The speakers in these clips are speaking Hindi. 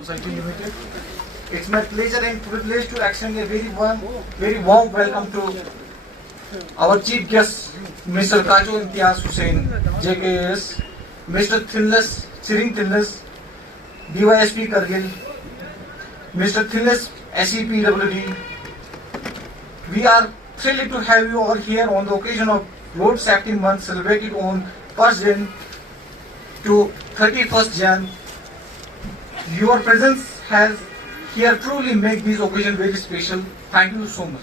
Society Limited. It's my pleasure and privilege to extend a very warm welcome to our chief guest, Mr. Kaju Imtiaz Hussain, JKS, Mr. Thillas, Chiring Thillas, DYSP Kargil, Mr. Thillas, SEPWD. We are thrilled to have you all here on the occasion of Road Safety Month celebrated on 1st Jan to 31st Jan. Your presence has here truly make this occasion very special. Thank you so much.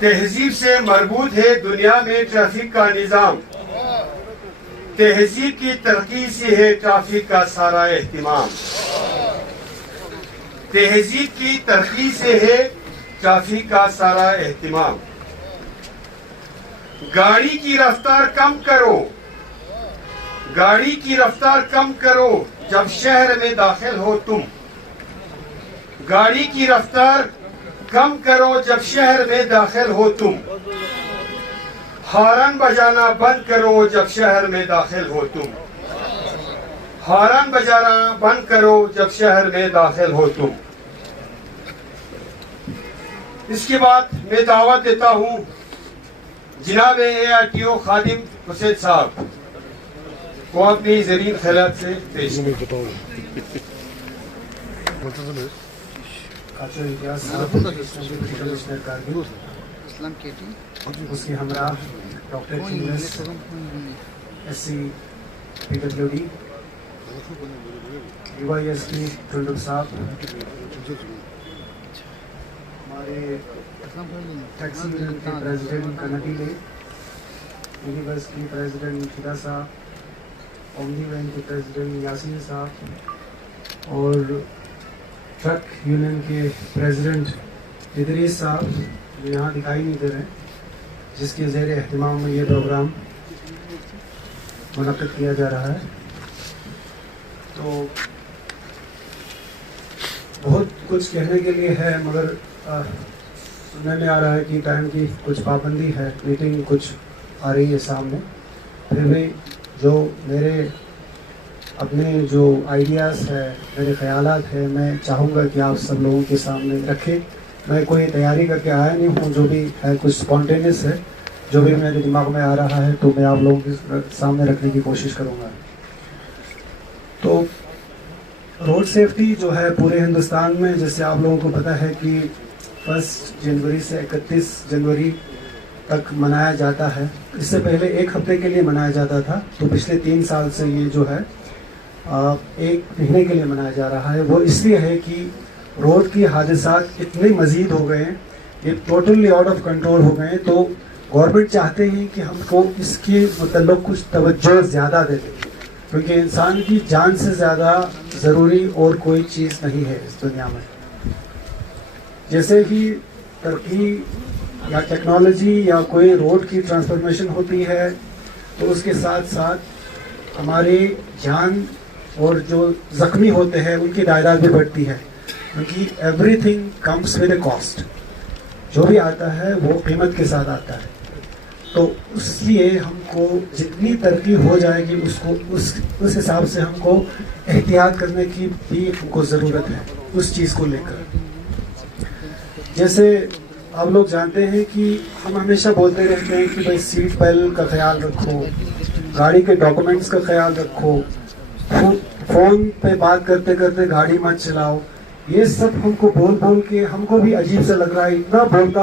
तहजीब से मरबूत है दुनिया में ट्रैफिक का निज़ाम, तहजीब की तरक्की से है ट्रैफिक का सारा एहतिमाम। तहजीब की तरक्की से है ट्रैफिक का सारा एहतिमाम। गाड़ी की रफ्तार कम करो, गाड़ी की रफ्तार कम करो जब शहर में दाखिल हो तुम। गाड़ी की रफ्तार कम करो जब शहर में दाखिल हो तुम। हॉर्न बजाना बंद करो जब शहर में दाखिल हो तुम। हॉर्न बजाना बंद करो जब शहर में दाखिल हो तुम। इसके बाद मैं दावत देता हूं जनाब ARTO खादिम हुसैन साहब को अपनी ज़रीन ख्यालात से पेश उसके हमरा डॉक्टर SC PWD UISP टुंडुक साहब, हमारे टैक्सी यूनियन के प्रेसिडेंट कनटी ले, यूनिवर्सिटी के प्रेसिडेंट फिदा साहब, ओमनी वैन के प्रेसिडेंट यासीन साहब और ट्रक यूनियन के प्रेसिडेंट इदरीस साहब जो यहाँ दिखाई नहीं दे रहे, जिसके ज़ेर एहतिमाम में ये प्रोग्राम मुनक़्क़िद किया जा रहा है। तो बहुत कुछ कहने के लिए है, मगर सुनने में आ रहा है कि टाइम की कुछ पाबंदी है, मीटिंग कुछ आ रही है सामने। फिर भी जो मेरे अपने जो आइडियाज़ है, मेरे ख्यालात है, मैं चाहूँगा कि आप सब लोगों के सामने रखें। मैं कोई तैयारी करके आया नहीं हूँ, जो भी है कुछ स्पॉन्टेनियस है, जो भी मेरे दिमाग में आ रहा है तो मैं आप लोगों के सामने रखने की कोशिश करूँगा। तो रोड सेफ्टी जो है पूरे हिंदुस्तान में, जैसे आप लोगों को पता है कि 1 जनवरी से 31 जनवरी तक मनाया जाता है। इससे पहले 1 हफ्ते के लिए मनाया जाता था, तो पिछले 3 साल से ये जो है 1 महीने के लिए मनाया जा रहा है। वो इसलिए है कि रोड की हादसात इतने मज़ीद हो गए हैं, ये टोटली आउट ऑफ कंट्रोल हो गए हैं। तो गवर्नमेंट चाहते हैं कि हमको इसके मतलब कुछ तवज्जो ज़्यादा दे दें, क्योंकि इंसान की जान से ज़्यादा ज़रूरी और कोई चीज़ नहीं है इस दुनिया में। जैसे ही तरक्की या टेक्नोलॉजी या कोई रोड की ट्रांसफॉर्मेशन होती है, तो उसके साथ साथ हमारी जान और जो ज़ख्मी होते हैं उनकी दायरा भी बढ़ती है, क्योंकि everything comes with A cost. जो भी आता है वो कीमत के साथ आता है। तो इसलिए हमको जितनी तरक्की हो जाएगी उसको उस हिसाब से हमको एहतियात करने की भी हमको ज़रूरत है उस चीज़ को लेकर। जैसे आप लोग जानते हैं कि हम हमेशा बोलते रहते हैं कि भाई सीट बेल्ट का ख्याल रखो, गाड़ी के डॉक्यूमेंट्स का ख्याल रखो, फ़ोन पे बात करते करते गाड़ी मत चलाओ। ये सब हमको बोल बोल के हमको भी अजीब सा लग रहा है। इतना बोलता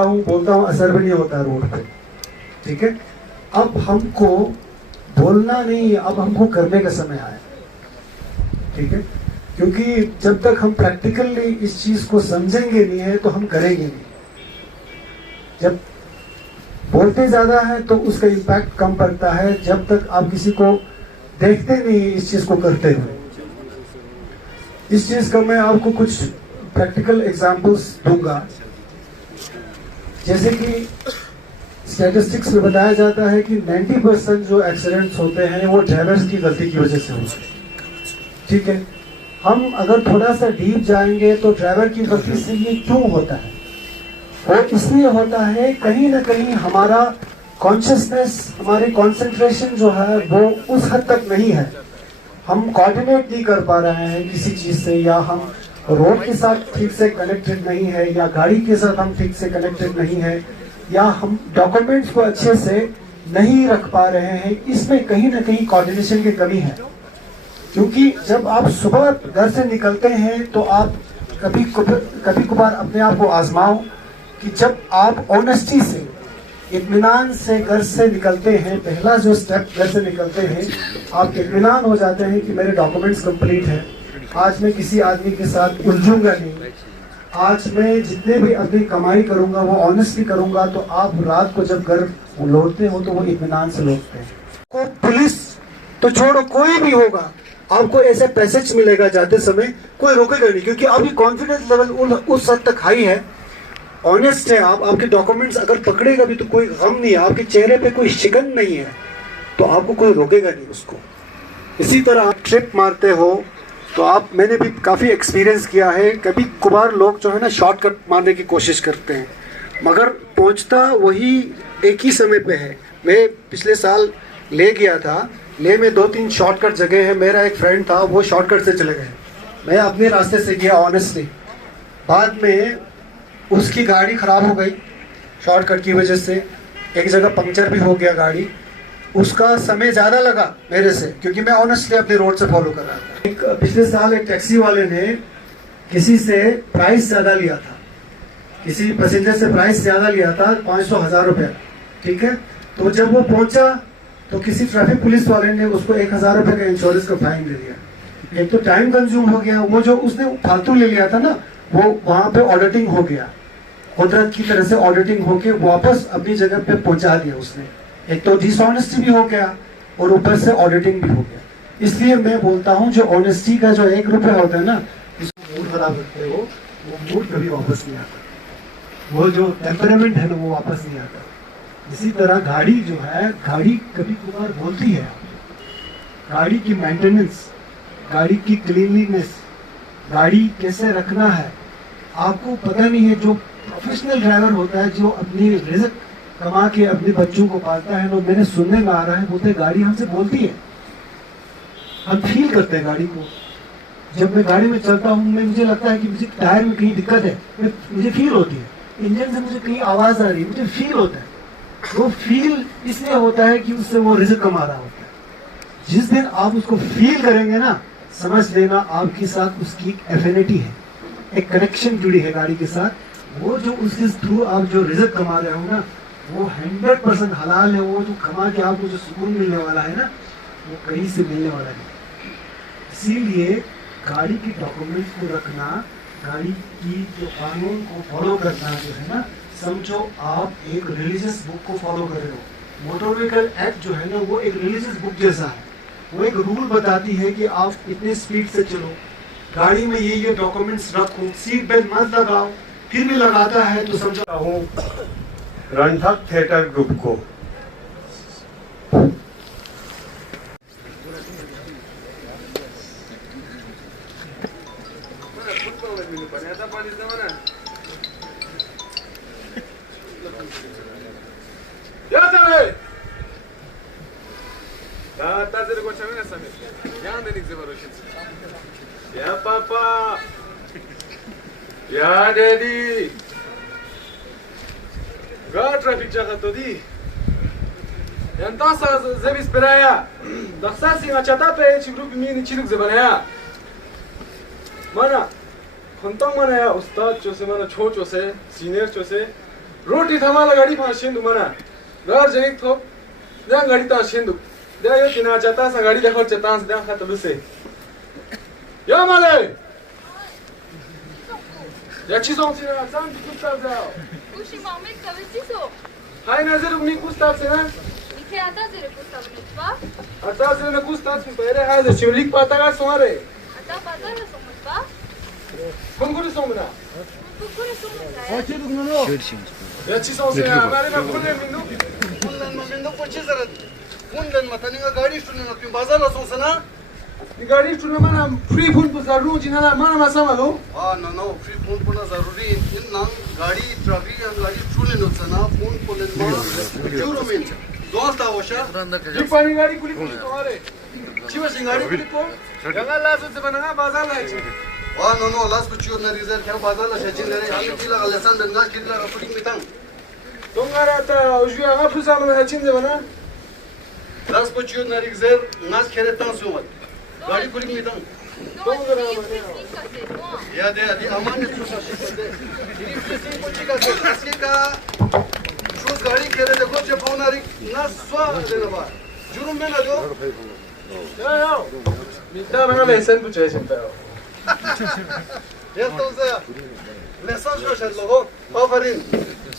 हूँ असर भी नहीं होता रोड पे, ठीक है। अब हमको बोलना नहीं, अब हमको करने का समय आया, ठीक है। क्योंकि जब तक हम प्रैक्टिकली इस चीज़ को समझेंगे नहीं है तो हम करेंगे नहीं। जब बोलते ज़्यादा है तो उसका इम्पैक्ट कम पड़ता है, जब तक आप किसी को देखते नहीं इस चीज़ को करते हुए। इस चीज़ का मैं आपको कुछ प्रैक्टिकल एग्जांपल्स दूंगा। जैसे कि स्टैटिस्टिक्स में बताया जाता है कि 90% जो एक्सीडेंट्स होते हैं वो ड्राइवर्स की गलती की वजह से होते हैं, ठीक है। हम अगर थोड़ा सा डीप जाएंगे तो ड्राइवर की गलती से ये क्यों होता है? वो इसलिए होता है कहीं ना कहीं हमारा कॉन्शियसनेस, हमारी कंसंट्रेशन जो है वो उस हद तक नहीं है। हम कोऑर्डिनेट नहीं कर पा रहे हैं किसी चीज़ से, या हम रोड के साथ ठीक से कनेक्टेड नहीं है, या गाड़ी के साथ हम ठीक से कनेक्टेड नहीं है, या हम डॉक्यूमेंट्स को अच्छे से नहीं रख पा रहे हैं। इसमें कहीं ना कहीं कोऑर्डिनेशन की कमी है। क्योंकि जब आप सुबह घर से निकलते हैं तो आप कभी कभार अपने आप को आजमाओ कि जब आप ऑनेस्टी से, इत्मीनान से घर से निकलते हैं, पहला जो स्टेप घर से निकलते हैं, आप इत्मीनान हो जाते हैं कि मेरे डॉक्यूमेंट्स कंप्लीट हैं, आज मैं किसी आदमी के साथ उलझूंगा नहीं, आज मैं जितने भी अपनी कमाई करूंगा वो ऑनेस्टली करूंगा। तो आप रात को जब घर लौटते हो तो वो इत्मीनान से लौटते हैं। को पुलिस तो छोड़ो, कोई भी होगा, आपको ऐसा पैसेज मिलेगा जाते समय, कोई रोकेगा नहीं, क्योंकि आपकी कॉन्फिडेंस लेवल उस हद तक हाई है, ऑनेस्ट है आप, आपके डॉक्यूमेंट्स अगर पकड़ेगा भी तो कोई गम नहीं है, आपके चेहरे पे कोई शिकन नहीं है, तो आपको कोई रोकेगा नहीं उसको। इसी तरह आप ट्रिप मारते हो तो आप, मैंने भी काफ़ी एक्सपीरियंस किया है, कभी कभार लोग जो है ना शॉर्टकट मारने की कोशिश करते हैं, मगर पहुंचता वही एक ही समय पे है। मैं पिछले साल ले गया था, ले में 2-3 शॉर्टकट जगह है, मेरा एक फ्रेंड था वो शॉर्टकट से चले गए, मैं अपने रास्ते से गया ऑनेस्टली। बाद में उसकी गाड़ी ख़राब हो गई शॉर्टकट की वजह से, एक जगह पंक्चर भी हो गया गाड़ी, उसका समय ज़्यादा लगा मेरे से, क्योंकि मैं ऑनेस्टली अपने रोड से फॉलो कर रहा था। पिछले साल एक टैक्सी वाले ने किसी से प्राइस ज़्यादा लिया था, किसी पैसेंजर से प्राइस ज़्यादा लिया था, 500-1000 रुपये, ठीक है। तो जब वो पहुंचा तो किसी ट्रैफिक पुलिस वाले ने उसको 1000 रुपये का इंश्योरेंस का फाइन दे दिया। एक तो टाइम कंज्यूम हो गया, वो जो उसने फालतू ले लिया था ना, वो वहाँ पे ऑडिटिंग हो गया, कुदरत की तरह से ऑडिटिंग होके वापस अपनी जगह पे पहुंचा दिया उसने। एक तो डिसऑनेस्टी भी हो गया और ऊपर से ऑडिटिंग भी हो गया। इसलिए मैं बोलता हूँ जो ऑनेस्टी का जो 1 रुपया होता है ना, इसको मूड खराब रखते हो, वो मूड कभी वापस नहीं आता, वो जो टेम्परामेंट है ना वो वापस नहीं आता। इसी तरह गाड़ी जो है, गाड़ी कभी कभार बोलती है, गाड़ी की मेंटेनेंस, गाड़ी की क्लीनलीनेस, गाड़ी कैसे रखना है, आपको पता नहीं है। जो प्रोफेशनल ड्राइवर होता है, जो अपनी रिज़्क कमा के अपने बच्चों को पालता है, तो मेरे सुनने में आ रहा है, बोलते गाड़ी हमसे बोलती है, हम फील करते हैं गाड़ी को। जब मैं गाड़ी में चलता हूँ, मुझे लगता है कि मुझे टायर में कहीं दिक्कत है, मुझे फील होती है, इंजन से मुझे कहीं आवाज़ आ रही है, मुझे फील होता है। वो फील इसलिए होता है कि उससे वो रिज़्क कमा रहा होता है। जिस दिन आप उसको फील करेंगे ना, समझ लेना आपके साथ उसकी एक एफिनिटी है, एक कनेक्शन जुड़ी है गाड़ी के साथ। वो जो उसके थ्रू आप जो रिज़्क कमा रहे हो ना, वो 100% हलाल है। वो जो कमा के आपको जो सुकून मिलने वाला है ना, वो कहीं से मिलने वाला नहीं। इसीलिए गाड़ी के डॉक्यूमेंट्स को रखना, गाड़ी की जो कानून को फॉलो करना जो है ना, समझो आप एक रिलीजियस बुक को फॉलो कर रहे हो। मोटर व्हीकल एक्ट जो है ना, वो एक रिलीजियस बुक जैसा है। वो एक रूल बताती है कि आप इतने स्पीड से चलो, गाड़ी में ये डॉक्यूमेंट्स रखो, सीट बेल्ट मत लगाओ, फिर भी लगाता है तो समझो। हूँ रणथक थिएटर ग्रुप को Ya papa, ya daddy, ga traffic jaga to di. Yan tasa zebi speraya, daksa si ngachata pe chigrup mini chiluk zebanaya. Mana, kontang mana ya ustad chose mana cho chose, senior chose, roti thamala gadi pashin du mana. Gar jenik thop, dan gadi ta shindu. Dia yo tina chata sa gadi dekho chata sa dan khatul se. Ya male. Ya chizon sina san kustab zao. Ushi Mohammed Kavestiso. Hai nazar umi kustab sina. Ike ata zere kustab nitwa. Ata zere kustab sin pere hazır çimlik pataga soare. Ata bazara somutwa. Kunguri somuna. Kukuri somutwa. Ya chizon sina mare ma kulle mindu. Mindu kochi zara. Kundan mataninga gadi shunna pin bazarla sonsana. गाड़ी चुनने माना फ्री फोन पर जरूर जिन्हां माना मासा मालो no free phone puna zaruri in nang gadi traffic and gadi chune no sana phone pole ma juro min dosta osha जी पानी गाड़ी कुली कुली तुम्हारे चिवा सिंगाड़ी कुली को गंगा लासो से बना बाजार लाए छी no las kuchio na reserve kya bazarla shachin dere hali kila lesan danga kila putting mitang तुम्हारा ता उजुया गा फुसा में हचिन दे बना las kuchio na reserve nas khere tan sumat gadi kuling mitang ya de adi aman chusa shikade ini fisi kochi ka aske ka chus gadi khere dekho che paunari nas swa dena ba jurum mena do या मिटा बना लेसन पूछे चिंता ya toza lesan sho shad logo afarin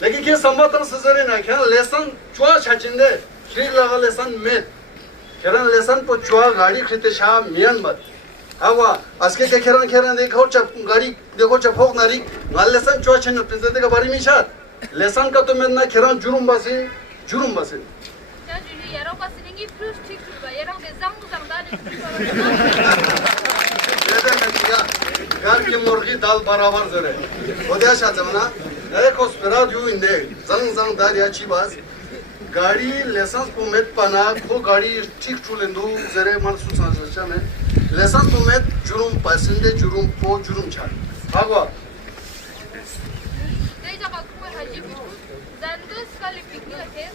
lekin ke sambatan sizare na kya lesan chwa chachinde shri laga lesan met खेरन लेसन पो चुआ गाड़ी खरीदते शाह मियन मत आवा आजके के खेरन देखो चप गाड़ी देखो चप होक नारी गाल लेसन चुआ छन पिंजते का बारी मिशात लेसन का तो मैं ना खेरन जुरुम Bassein Ya jadi ya orang pasti nengi terus tik juga ya orang bezang dah Neden ya gar ki murgi dal barabar zore odya şatımına ek ospera diyor inde zang dar ya çibaz गाड़ी लाइसेंस पुमेत पना को गाड़ी ठीक चुलेंदो जरे मन सुसांसा में लाइसेंस पुमेत जुरुम पैसेंजर जुरुम पो जुरुम छा आगवा Deci dacă acum haji bitu, dar nu scale picnic ke,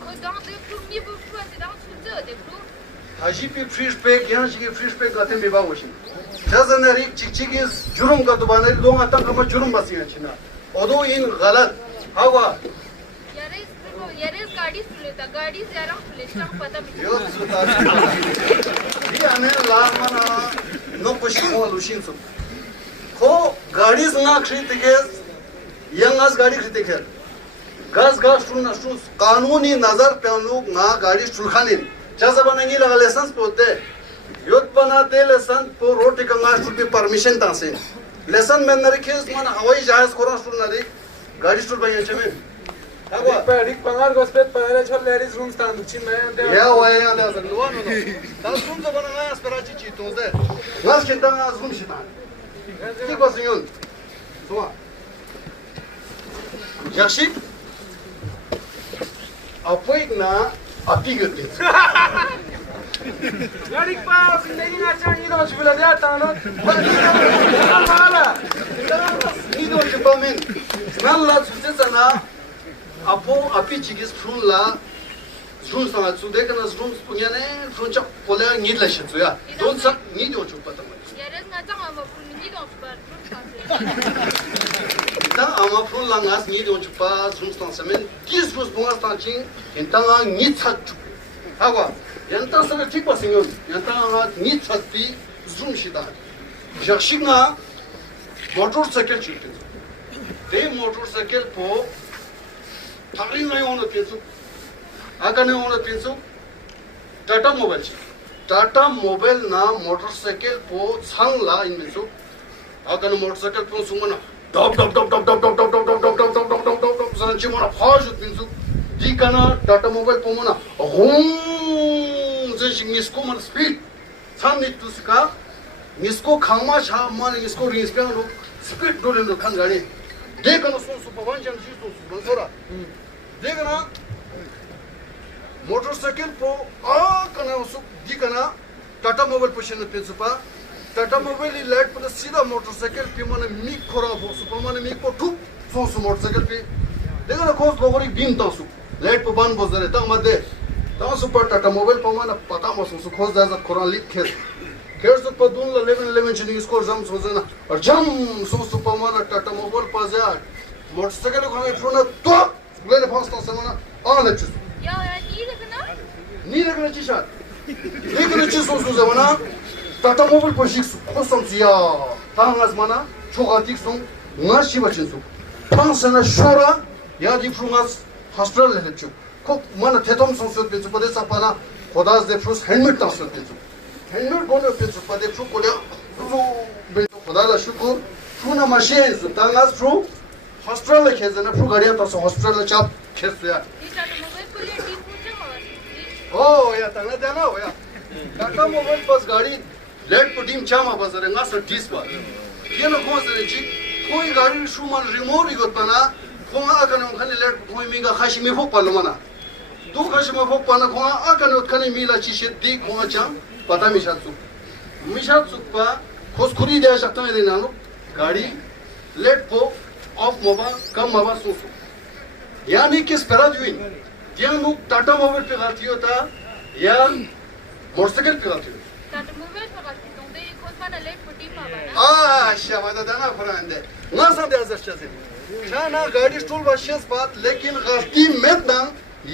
că doar de plu mi bu plu se dau suță de plu. हाजी पे फ्रिज पे यहाँ जी फ्रिज पे गाते में बावशिन जैसे री चिक इस जुर्म का दुबाने दो आता कम जुर्म बसी है चिना ओदो इन गलत आगवा Yarız गाड़ी सुलेता गाड़ी से आराम सुलेता पता भी यो सुता भी आने लाल मना नो पशी को लुशिन सु को गाड़ी ना खरीदते के यंग आज गाड़ी खरीदते के गस सुन कानूनी नजर पे लोग ना गाड़ी सुलखानिन जैसे बनेंगी लगा लाइसेंस पोते योत बनाते लाइसेंस पो रोड के गाड़ी सुल पे परमिशन तासे लाइसेंस में नरी केस मन हवाई जहाज कोरा सुल नरी गाड़ी सुल bye चमे आगवा Rik pangar gospet pare chol leris room stand chin me या वाय या दा नो नो तास रूम तो बना ना स्पेराची ची तो दे नास किंता नास रूम शिता की बसियन सुवा yakshi apoik na atigete Rik pa zindagi na chani do chula dia tano mala ni do chipamen nalla susesana apo api chigis frunla frun sana sude kana frun punyane frun chak kola ngidla shitsu ya don sak ni do chupata Yarız na tanga ama plu ni don super plu chance. ता आमा फ्रोन लांगास नि दोन चुपा जुमस्तान समेन किस रुस बुंगास ताचिं एंतांगा नि छत हावा एंता सने ठीक पासिंग एंतांगा नि छत पि जुम शिदा जक्षिना मोटरसाइकिल चिटे दे मोटरसाइकिल पो थारी नै ओनो पेसु आकाने ओनो पेसु टाटा मोबाइल ना मोटरसाइकिल पो छांगला इनमेसु आकाने मोटरसाइकिल पो Sumana Dop zaran chimona phajut binzu dikana data mobile pomona hum zeshing nisko man speed sanni tuska nisko khangma cha man nisko rinspang lo speed dolen lo khan gari dekana son supervan jam ji to bansora dekana motorcycle po kana usu dikana tata mobile position pe supa Tata mobile light पर सीधा मोटरसाइकिल पे माने मिक खराब हो सुपर माने मिक को ठुक सो मोटरसाइकिल पे देखो ना कोस बगोरी बीम तासु लाइट पर बन बजरे ता मदे ता सुपर टाटा मोबाइल पर माने पता मसु सु खोज दाजा खरा लिख खेर सु पर दुन 11 चनी स्कोर जम सोजना और जम सो सुपर माने टाटा मोबाइल पर जा मोटरसाइकिल को हमें फोन तो लेने फास्ट ता समना आले छु Ya ni लगना चिशा लेकिन छु सो जमाना टाटा मोबाइल पर शिक्स खोसम सिया तांगास माना छोगातिक सु ngashi bachin su pansana shora ya di frungas hospital lechu ko mana thetom sonsot pe pade sapana khodas de frus handmade tansot pe handmade gono pe pade fru kola ru be khodala shuku fruna machine su tangas fru hospital le khezana fru gadiya taso hospital le chap khesu ya oh ya tanga dana ya Tata mobile बस गाड़ी लेट पर टीम चामा बजरे ना सर डिस बा ये ना कौन से जी कोई गाड़ी शुमान रिमोट ही करता ना कौन आकने उनखाने लेट कोई मिंगा खाशी में भोग पालो मना दो खाशी में भोग पाना कौन आकने उनखाने मिला चीज़ दी कौन चाम पता मिशात पा खोज खुरी दे सकता है देना लो गाड़ी लेट को ऑफ मोबा कम मोबा सोचो यानी किस तरह जुइन क्या लोग टाटा मोबाइल पे गाती होता या मोटरसाइकिल पे गाती Tata mobil pagati tonde khos mana late puti mama na. शाबाश दाना फरांदे ना संदे अजर चसे शाना गाड़ी स्टॉल बशस बात लेकिन गलती में ना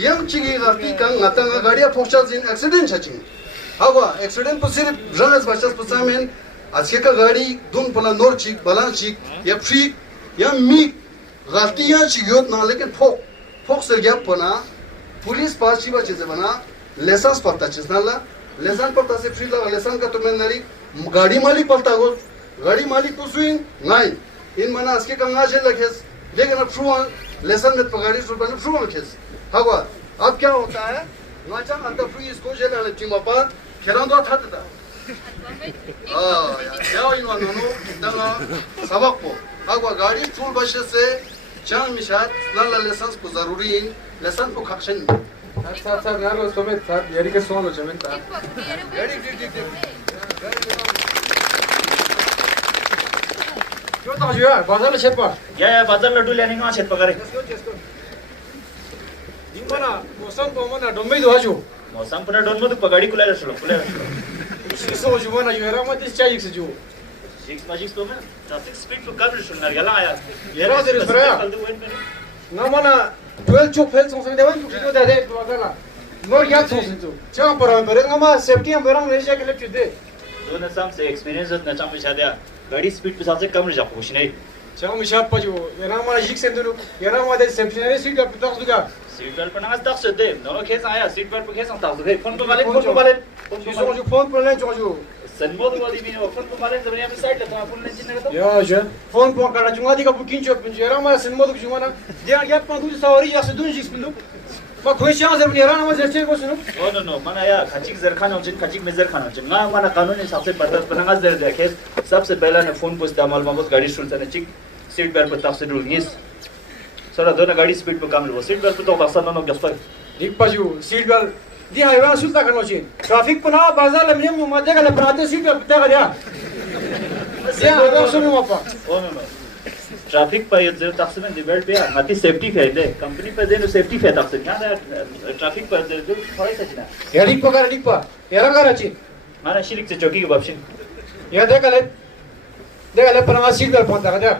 यंग चिगी गलती का ngata गाड़ी फोक्चा जिन एक्सीडेंट छचिन हवा एक्सीडेंट तो सिर्फ रनस बशस पसामेन आज के का गाड़ी दुन पला नोर चिक बलान चिक या फ्री या मी गलती या चियोत ना लेकिन फोक से गया पना पुलिस पास चिबा चीज बना लाइसेंस पड़ता चिसनाला लाइसेंस पड़ता से फ्री लगा लाइसेंस का तो मैं नरी गाड़ी मालिक पड़ता हो गाड़ी मालिक तो सुइन नहीं इन मना इसके कंगा से लखेस लेकिन अब फ्रू लाइसेंस में पगाड़ी फ्रू बने फ्रू लखेस हवा अब क्या होता है नाचा अंदर फ्री इसको जेल वाले टीम पर खेलने था था क्या इन वालों दंगा सबक को हवा गाड़ी फ्रू बचे से चांद मिशात नल्ला लाइसेंस को जरूरी है लाइसेंस को खक्शन अच्छा यार उसको मैं साथ यारी के सोन हो जमीन था क्यों तो यार बाजार में छेपा या बाजार लड्डू लेने का छेद पकड़े दिमाना मौसम तो मना डोंबई दो आजो मौसम पुनः डोन मत पकड़ी कुला रसलो सो जो मना जो era मत चाहिए से जो 6 magic तो मैं ट्रैफिक स्पीड तो कर सुनना गला आया ये राज रे सरा ना मना 12 चोक फेल सोंसे देवन जो दे दे तो अगला नो या सोंसे जो चां पर ngama सेफ्टी हम बरंग नहीं जाके लेट दे दोनों साम से एक्सपीरियंस होता चाम में शायद गाड़ी स्पीड पे सबसे कम रजा कुछ नहीं चां में शाप जो era मना जिक से दो era मना दे सेफ्टी सीट का तक दुगा सीट बेल्ट पर ना तक से दे दोनों केस आया सीट बेल्ट पर केस तक दे फोन पे वाले जो फोन पर ले जो सनमोद वाली भी ने फोन पे वाले जब यहां पे साइड लगा फोन ले चिन्ह तो या जे फोन पर करा जुंगा दी का बुकिंग चोक पिन era मना सनमोद जुंगा ना दे या पर दूसरी सवारी या से दून जिस पिन मा खोई चांस जब era ना जे को सुनो नो मना या खचिक जरखान हो जिन खचिक में जरखान हो जिन ना मना कानूनी हिसाब से बर्दाश्त बनागा जर दे केस सबसे पहला ने फोन पर इस्तेमाल मामूस गाड़ी शुरू ने चिक सीट बेल्ट पर तक से रूल यस सरा दोनों गाड़ी स्पीड पर काम लो सीट बेल्ट पर तो बक्सा no गस्पर dik paju seat belt dia hawa sulta kan mochin traffic puna bazar le minimum madde ka le prate seat belt ta dia dia hawa sunu mapa oh no traffic पर ये जो तक से बेल्ट पे आती सेफ्टी फे दे कंपनी पे दे नो सेफ्टी फे तक से क्या ट्रैफिक पर जो थोड़ा सा ना ya dik pa dik pa era kara chi माना शिलिक से चौकी के बापशिन ya de kale puna seat belt ponta ka dia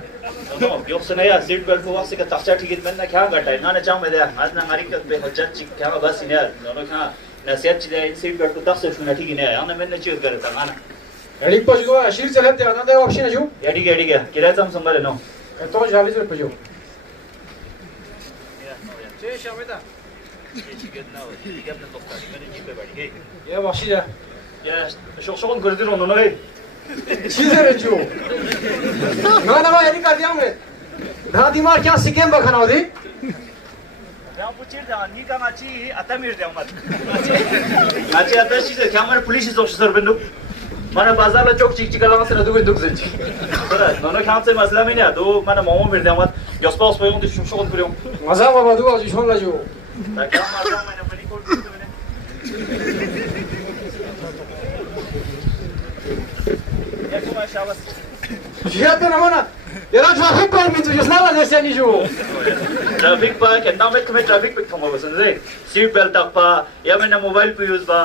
नो यो सुना या सीट बेल्ट को वापस का तख्ता ठीक है मैंने क्या घटा है ना चाहूं मैं दे आज ना गाड़ी पे हजत चिक क्या बस ने दोनों क्या नसीहत चीज सीट बेल्ट को तख्ता सुना ठीक है ना मैंने चीज कर था ना ya dik pa ju ashir chale te na de option ju या ठीक है किराया हम संभाले no to jali se paju che shameda ya bashi ya या शोक कर दे रो नो रे chizere ju na ma eri ka diya me na dimar kya sikem ba khana odi या पूछिए दा नी का माची आता मिर दे मत माची आता चीज क्या हमारे पुलिस ऑफिसर बंदू माने बाजार ला चौक चिक चिकला से दुग दुग जंची नो नो खान से मसला में ना दो माने मोमो मिर दे मत यस्पास पे उन दिशो शोक करियो maza ba du ji shon la ju ता क्या मार मैंने बड़ी कोड या को शाबाश ya te na mana era traffic pa mi tu just na la dese ni ju traffic पर कितना में ट्रैफिक पे थमा बस रे सीट बेल्ट तक पा या मैंने मोबाइल पे यूज बा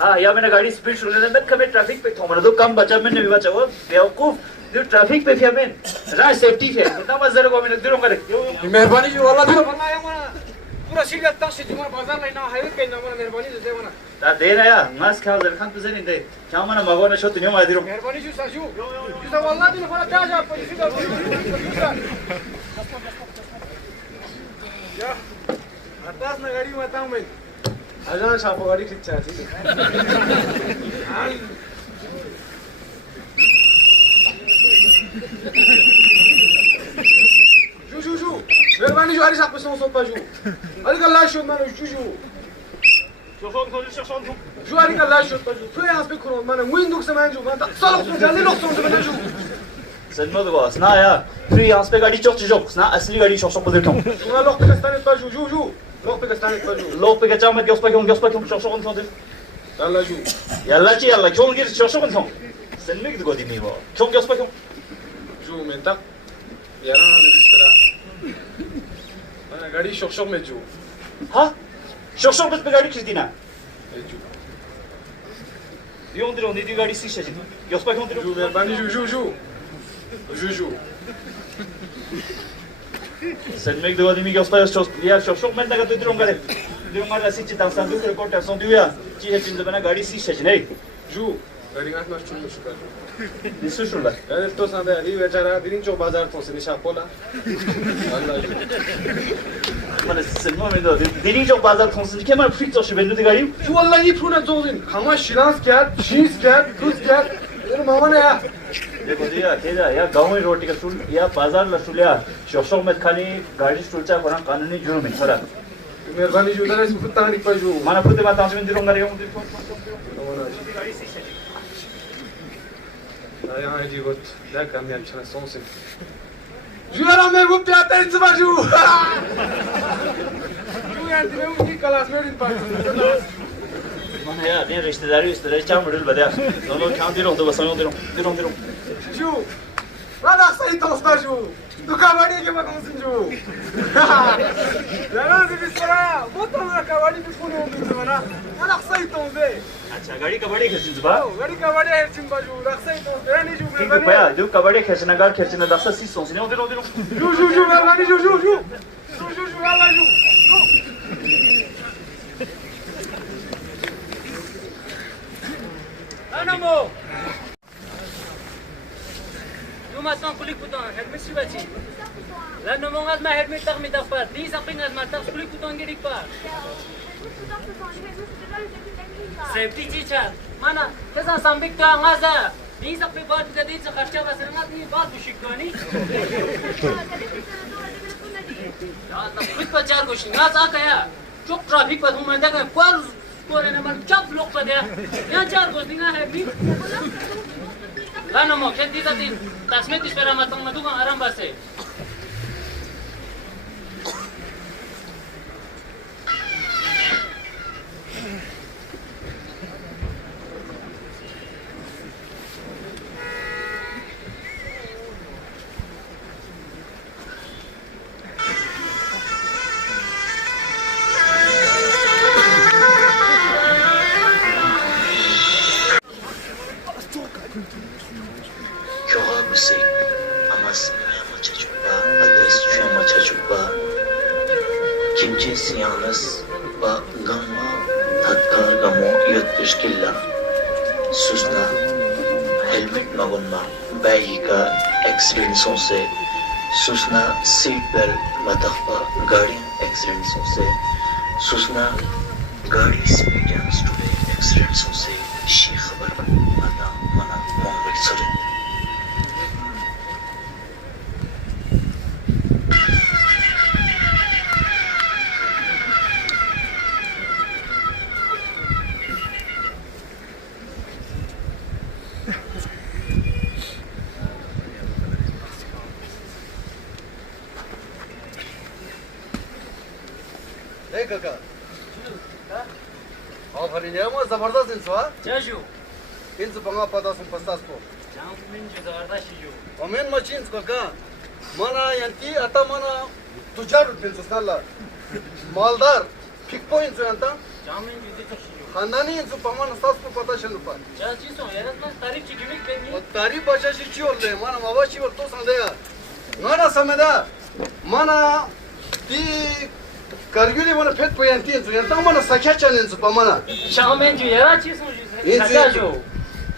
हां या मैंने गाड़ी स्पीड शुरू करने में कम ट्रैफिक पे थमा दो कम बचा मैंने भी बचा वो बेवकूफ जो ट्रैफिक पे फिर मैं राह सेफ्टी है कितना मजा को मैंने दिलों करे मेहरबानी ju Allah tu बनाया mana पूरा सीट तक से जुमा बाजार लाइन हाईवे पे ना mana मेहरबानी दे mana ता दे रहा मस्त खाओ जर खान तुझे नहीं दे क्या मना मगोना शो तुनियो मा दिलो मेहरबानी ju साजू ju sa wallah din fara ta ja polisi का ya atas na गाड़ी बताऊं मैं हजार छापो गाड़ी खींचा ठीक है ju मेहरबानी ju hari साहब पे सो pa ju hari का लाश मानो ju ju hari का लाश pa ju फिर यहाँ पे करो मानो विंडो से मैं ju मानो सालों से जल्दी लोग सोच में ju सनमो दो ना या फ्री यहाँ पे गाड़ी चौक चौक ना असली गाड़ी शोक शोक बदल थम जुमा लोग पे स्टैंड pa ju लोग पे स्टैंड pa ju लोग पे क्या चाह मैं क्या उस पर क्यों शोक शोक थम Allah ju यल्ला ची यल्ला क्यों गिर शोक शोक थम सनमिक दो दी नहीं वो क्यों क्या उस पर क्यों ju मैं तक यार ना इसका गाड़ी शोक में ju हाँ शोक शोक पे गाड़ी खींचती ना ju दियों दिलों दी गाड़ी सीश है क्या उस पर क्यों दिलों ju मेहरबानी ju सनमिक दो दी क्या उस पर शोक शोक में तक तो दिलों करे दिलों मारा सीच तांग सांग दूसरे कोट तांग सांग दिया चीज़ है चीज़ बना गाड़ी सीश है नहीं ju गाड़ी गात मार चुन शुक्र Nisu shula. यार तो सांदे अली बेचारा दिरिंग चौक बाजार तो से निशा पोला Mana sinma me do. Diri jok bazar thongsin ke mana fix oshi bendu gari. जो अल्लाह ही फुना जोजिन खामा शिरास क्या शीस क्या कुछ क्या तेरे मामा ने यार देखो जी या गांव में रोटी का स्टूल या बाजार ला स्टूल या शोशों में खानी गाड़ी स्टूल चा कोना कानूनी जुर्म है थोड़ा मेहरबानी जो उधर से फुटा नहीं पाजू माना फुटे बात आंसू में दिलों गाड़ी हम यहाँ जी वो क्या करने अच्छा है सोच से जुआरा में वो प्याते हैं सब बाजू जुआर दिले उनकी क्लास में इन पास mana ya ne रिश्तेदारी चाम बदल बदया दोनों काम दिलों तो बस दिलों जू राना सही दोस्ता जू दुकाबाड़ी के मत मुझसे जू राना से बिस्तर वो तो ना कबाड़ी भी फोन होगी तो ना राना सही तो दे अच्छा गाड़ी कबाड़ी खेचन जुबा गाड़ी कबाड़ी है चिंबा जू राना सही तो दे नहीं जू ठीक है भैया दो कबाड़ी खेचना गाड़ खेचना दसा सी सोच ने दिलों जू राना जू राना जू Anamo. You must not kulik puton. Head me si bachi. La no mongas ma head me tak me tak par. Di sapingas ma tak kulik puton gerik par. Safety chicha. Mana kesa sambik to angaza. Di sapi baat gadi se kharcha basrenga ni baat bushikani. Ya tak kulik pachar goshi. Ngaza kaya. Chok traffic pa thum manda ka kwal कोरे नंबर चप लोग पर दिया यहाँ चार गोश्त दिना है भी लानो मो खेती जाती तस्में इस पेरा मतंग मधु का आराम बसे Susna helmet magunma bayi ka एक्सीडेंटों से सूचना सीट बेल्ट मतफा गाड़ी एक्सीडेंटों से सूचना गाड़ी स्पीड टुडे एक्सीडेंटों से शी खबर आता मना मोहम्मद सरे काका और फरिनेमो जबरदस्त इंसवा जाजू इंस पंगा पता सुन पस्तास को जाम मिन जो जबरदस्त जो ओमेन मशीन्स काका मना यांती आता मना तुझा रुपये सुनाला मालदार फिक पॉइंट सुनता जाम मिन जो जो खानदानी इंस पंगा नस्तास को पता शनुपा जाजी सो यार ना तारीफ की गिमिक पेनी और तारीफ भाषा शी चिओले मना मावाशी वर तो संदेया मना समदा मना ती कारगिली मना फेट पोयांती इंस यांता मना सख्या चॅलेंज पमाना जाम मिन जो यार चीज सो जो जो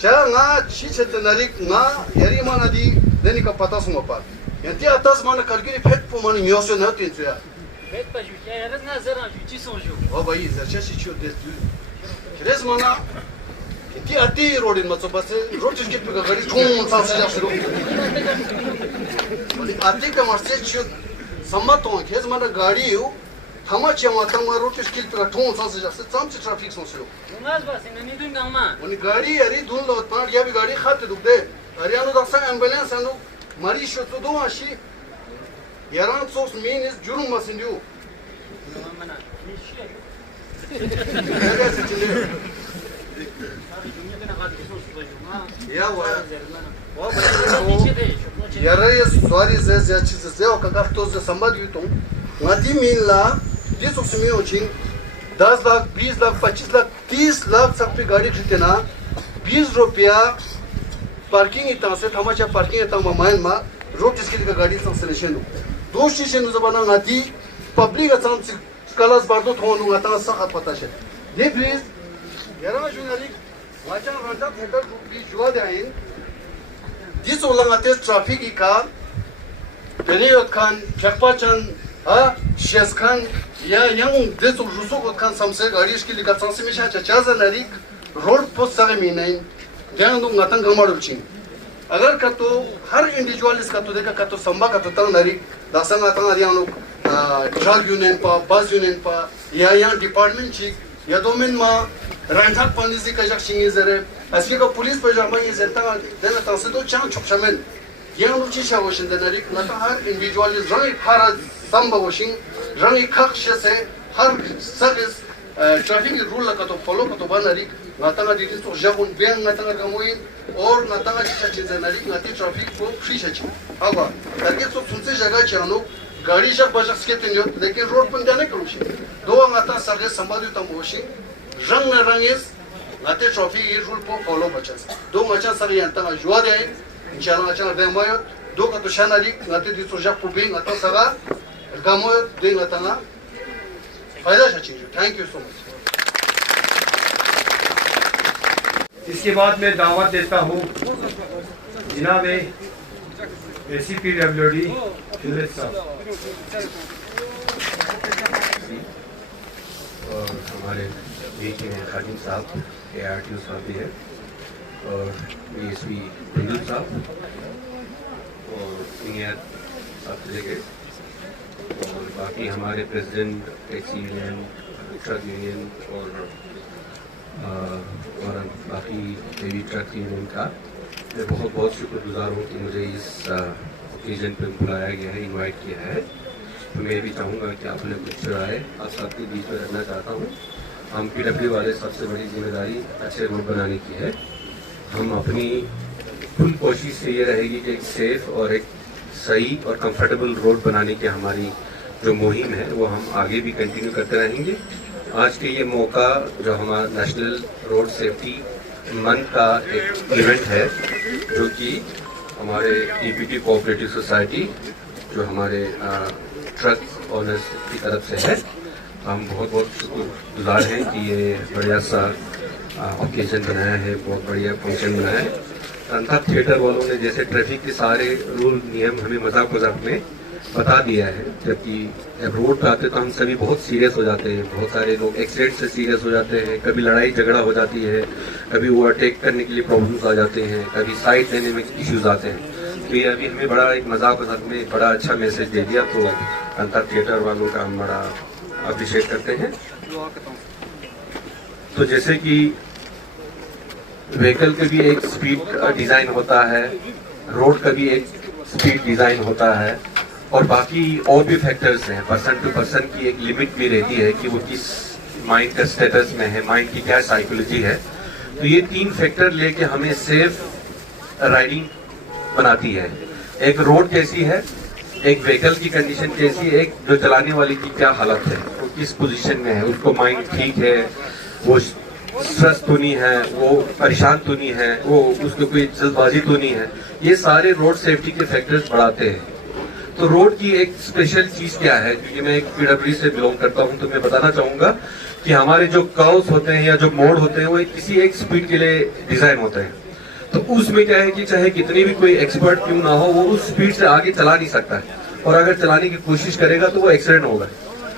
चा ना शिचत नालिक ना यारी मना दी देनी का पता सुमपा यांती आताच मना कारगिली फेट पो मना मियोसो न तीनसया फेट pa जो यार ना जरा जो चीज सो जो ओ भाई जरच्या शिचो दे रेस मना ती अति रोडीन मचो बस रोड चिके पे गाडी ठोन सांस जा सुरू अति का मर्से छु सम्मत हो खेज मना गाडी हो थमा चेवा तमा रोड चिके पे ठोन सांस जा से चाम ट्रैफिक सो सुरू उनास बस इन नी दुन गामा उनी गाडी अरे धुन लो पार या भी गाडी खाते दुख दे अरे अनु दक्सा एम्बुलेंस अनु मरीज शो तो दो आशी यारान सोस मीन इज जुर्म मसिंदू मना निश्चय क्या से चले या वो यार ये सॉरी से चीज से ओ का तो से संबंध ही तो ngati min la dis उसमें होचिंग 10 लाख 20 लाख 25 लाख 30 लाख तक पे गाड़ी खरीदते ना 20 रुपया पार्किंग इतना से थमाचा पार्किंग इतना माइन मा रोड इसके का गाड़ी संसलेशन दो स्टेशन जबाना ngati पब्लिक असम कलस बादो थोनु ngata सा पता है ये प्लीज यार journalist wacha randa theater bi jua dain dis ulang ate traffic ika period kan chakpa chan ha shes kan ya yang dis rusuk kan samse gari iski lika sanse misha chacha nari road post sare minain yang nu ngatang gamar chin agar ka to har individualis ka to deka ka to samba ka to tang nari dasan atang ari anu drug union pa bus union pa ya yang department chi ya domain ma rantak panisi ka jak chingi zare aski ka police pa jama ye zenta dena tanse to chang chokchamen yang nu chi chawo shin denari nata har individualis rangi khara samba washing rangi khak shese har sagis traffic rule la ka to follow ka to banari ngatanga diti to jabun ben ngatanga gamoin or ngatanga chicha chinzenari ngati traffic ko free chachi agwa target so sunse jaga chano गाड़ी जब बजक स्केटिंग जो लेकिन रोड पर जाने करूँ शी दो अंगाता सरगे संभालियो तम होशी रंग न रंगेस नाते ट्रॉफी ये रूल को फॉलो बचस दो मचा सरगे अंता जुआ दे इंशाल्लाह अच्छा दे मायो दो का तो शानारी नाते दी सोजा पुबे नाता सगा गामो दे नाता ना फायदा चाची थैंक यू सो मच इसके बाद मैं दावत देता हूँ जनाब ACPWD फिल्लिस साहब और हमारे बीच में खादिम साहब ARTO साहब भी है और ASP फिल्लिस साहब और इंगियर साहब चले गए और बाकी हमारे president taxi union truck union और बाकी हेवी ट्रक यूनियन का मैं बहुत बहुत शुक्रगुजार हूँ कि मुझे इस ओकेजन पे बुलाया गया है, इनवाइट किया है। तो मैं भी चाहूँगा कि आपने कुछ राय आप सबके बीच में रखना चाहता हूँ। हम PW वाले सबसे बड़ी जिम्मेदारी अच्छे रोड बनाने की है। हम अपनी फुल कोशिश से ये रहेगी कि एक सेफ और एक सही और कंफर्टेबल रोड बनाने की हमारी जो मुहिम है वो हम आगे भी कंटिन्यू करते रहेंगे। आज के ये मौका जो हमारा नेशनल रोड सेफ्टी मंथ का एक इवेंट है जो कि हमारे TPT कोऑपरेटिव सोसाइटी जो हमारे ट्रक ओनर्स की तरफ से है। हम बहुत बहुत शुक्रगुजार हैं कि ये बढ़िया सा ओकेजन बनाया है, बहुत बढ़िया फंक्शन बनाया है। रंथक थिएटर वालों ने जैसे ट्रैफिक के सारे रूल नियम हमें मजाक में बता दिया है, जबकि रोड पे आते तो हम सभी बहुत सीरियस हो जाते हैं। बहुत सारे लोग एक्सीडेंट से सीरियस हो जाते हैं, कभी लड़ाई झगड़ा हो जाती है, कभी ओवरटेक करने के लिए प्रॉब्लम्स आ जाते हैं, कभी साइड लेने में इश्यूज आते हैं। तो ये अभी हमें बड़ा एक मजाक में बड़ा अच्छा मैसेज दे दिया, तो अंतर थिएटर वालों का हम बड़ा अप्रिशिएट करते हैं। तो जैसे कि व्हीकल का भी एक स्पीड डिजाइन होता है, रोड का भी एक स्पीड डिजाइन होता है और बाकी और भी फैक्टर्स हैं। पर्सन टू पर्सन की एक लिमिट भी रहती है कि वो किस माइंड का स्टेटस में है, माइंड की क्या साइकोलॉजी है। तो ये 3 फैक्टर लेके हमें सेफ राइडिंग बनाती है। एक रोड कैसी है, एक व्हीकल की कंडीशन कैसी है, एक जो चलाने वाले की क्या हालत है, वो किस पोजीशन में है, उसको माइंड ठीक है, वो स्ट्रेस तो नहीं है, वो परेशान तो नहीं है, वो उसको कोई जल्दबाजी तो नहीं है। ये सारे रोड सेफ्टी के फैक्टर्स बढ़ाते हैं। तो रोड की एक स्पेशल चीज क्या है, क्योंकि मैं एक PW से बिलोंग करता हूं तो मैं बताना चाहूंगा कि हमारे जो कर्व्स होते हैं या जो मोड़ होते हैं वो किसी एक स्पीड के लिए डिजाइन होते हैं। तो उसमें क्या है कि चाहे कितनी भी कोई एक्सपर्ट क्यों ना हो, वो उस स्पीड से आगे चला नहीं सकता है, और अगर चलाने की कोशिश करेगा तो वो एक्सीडेंट होगा।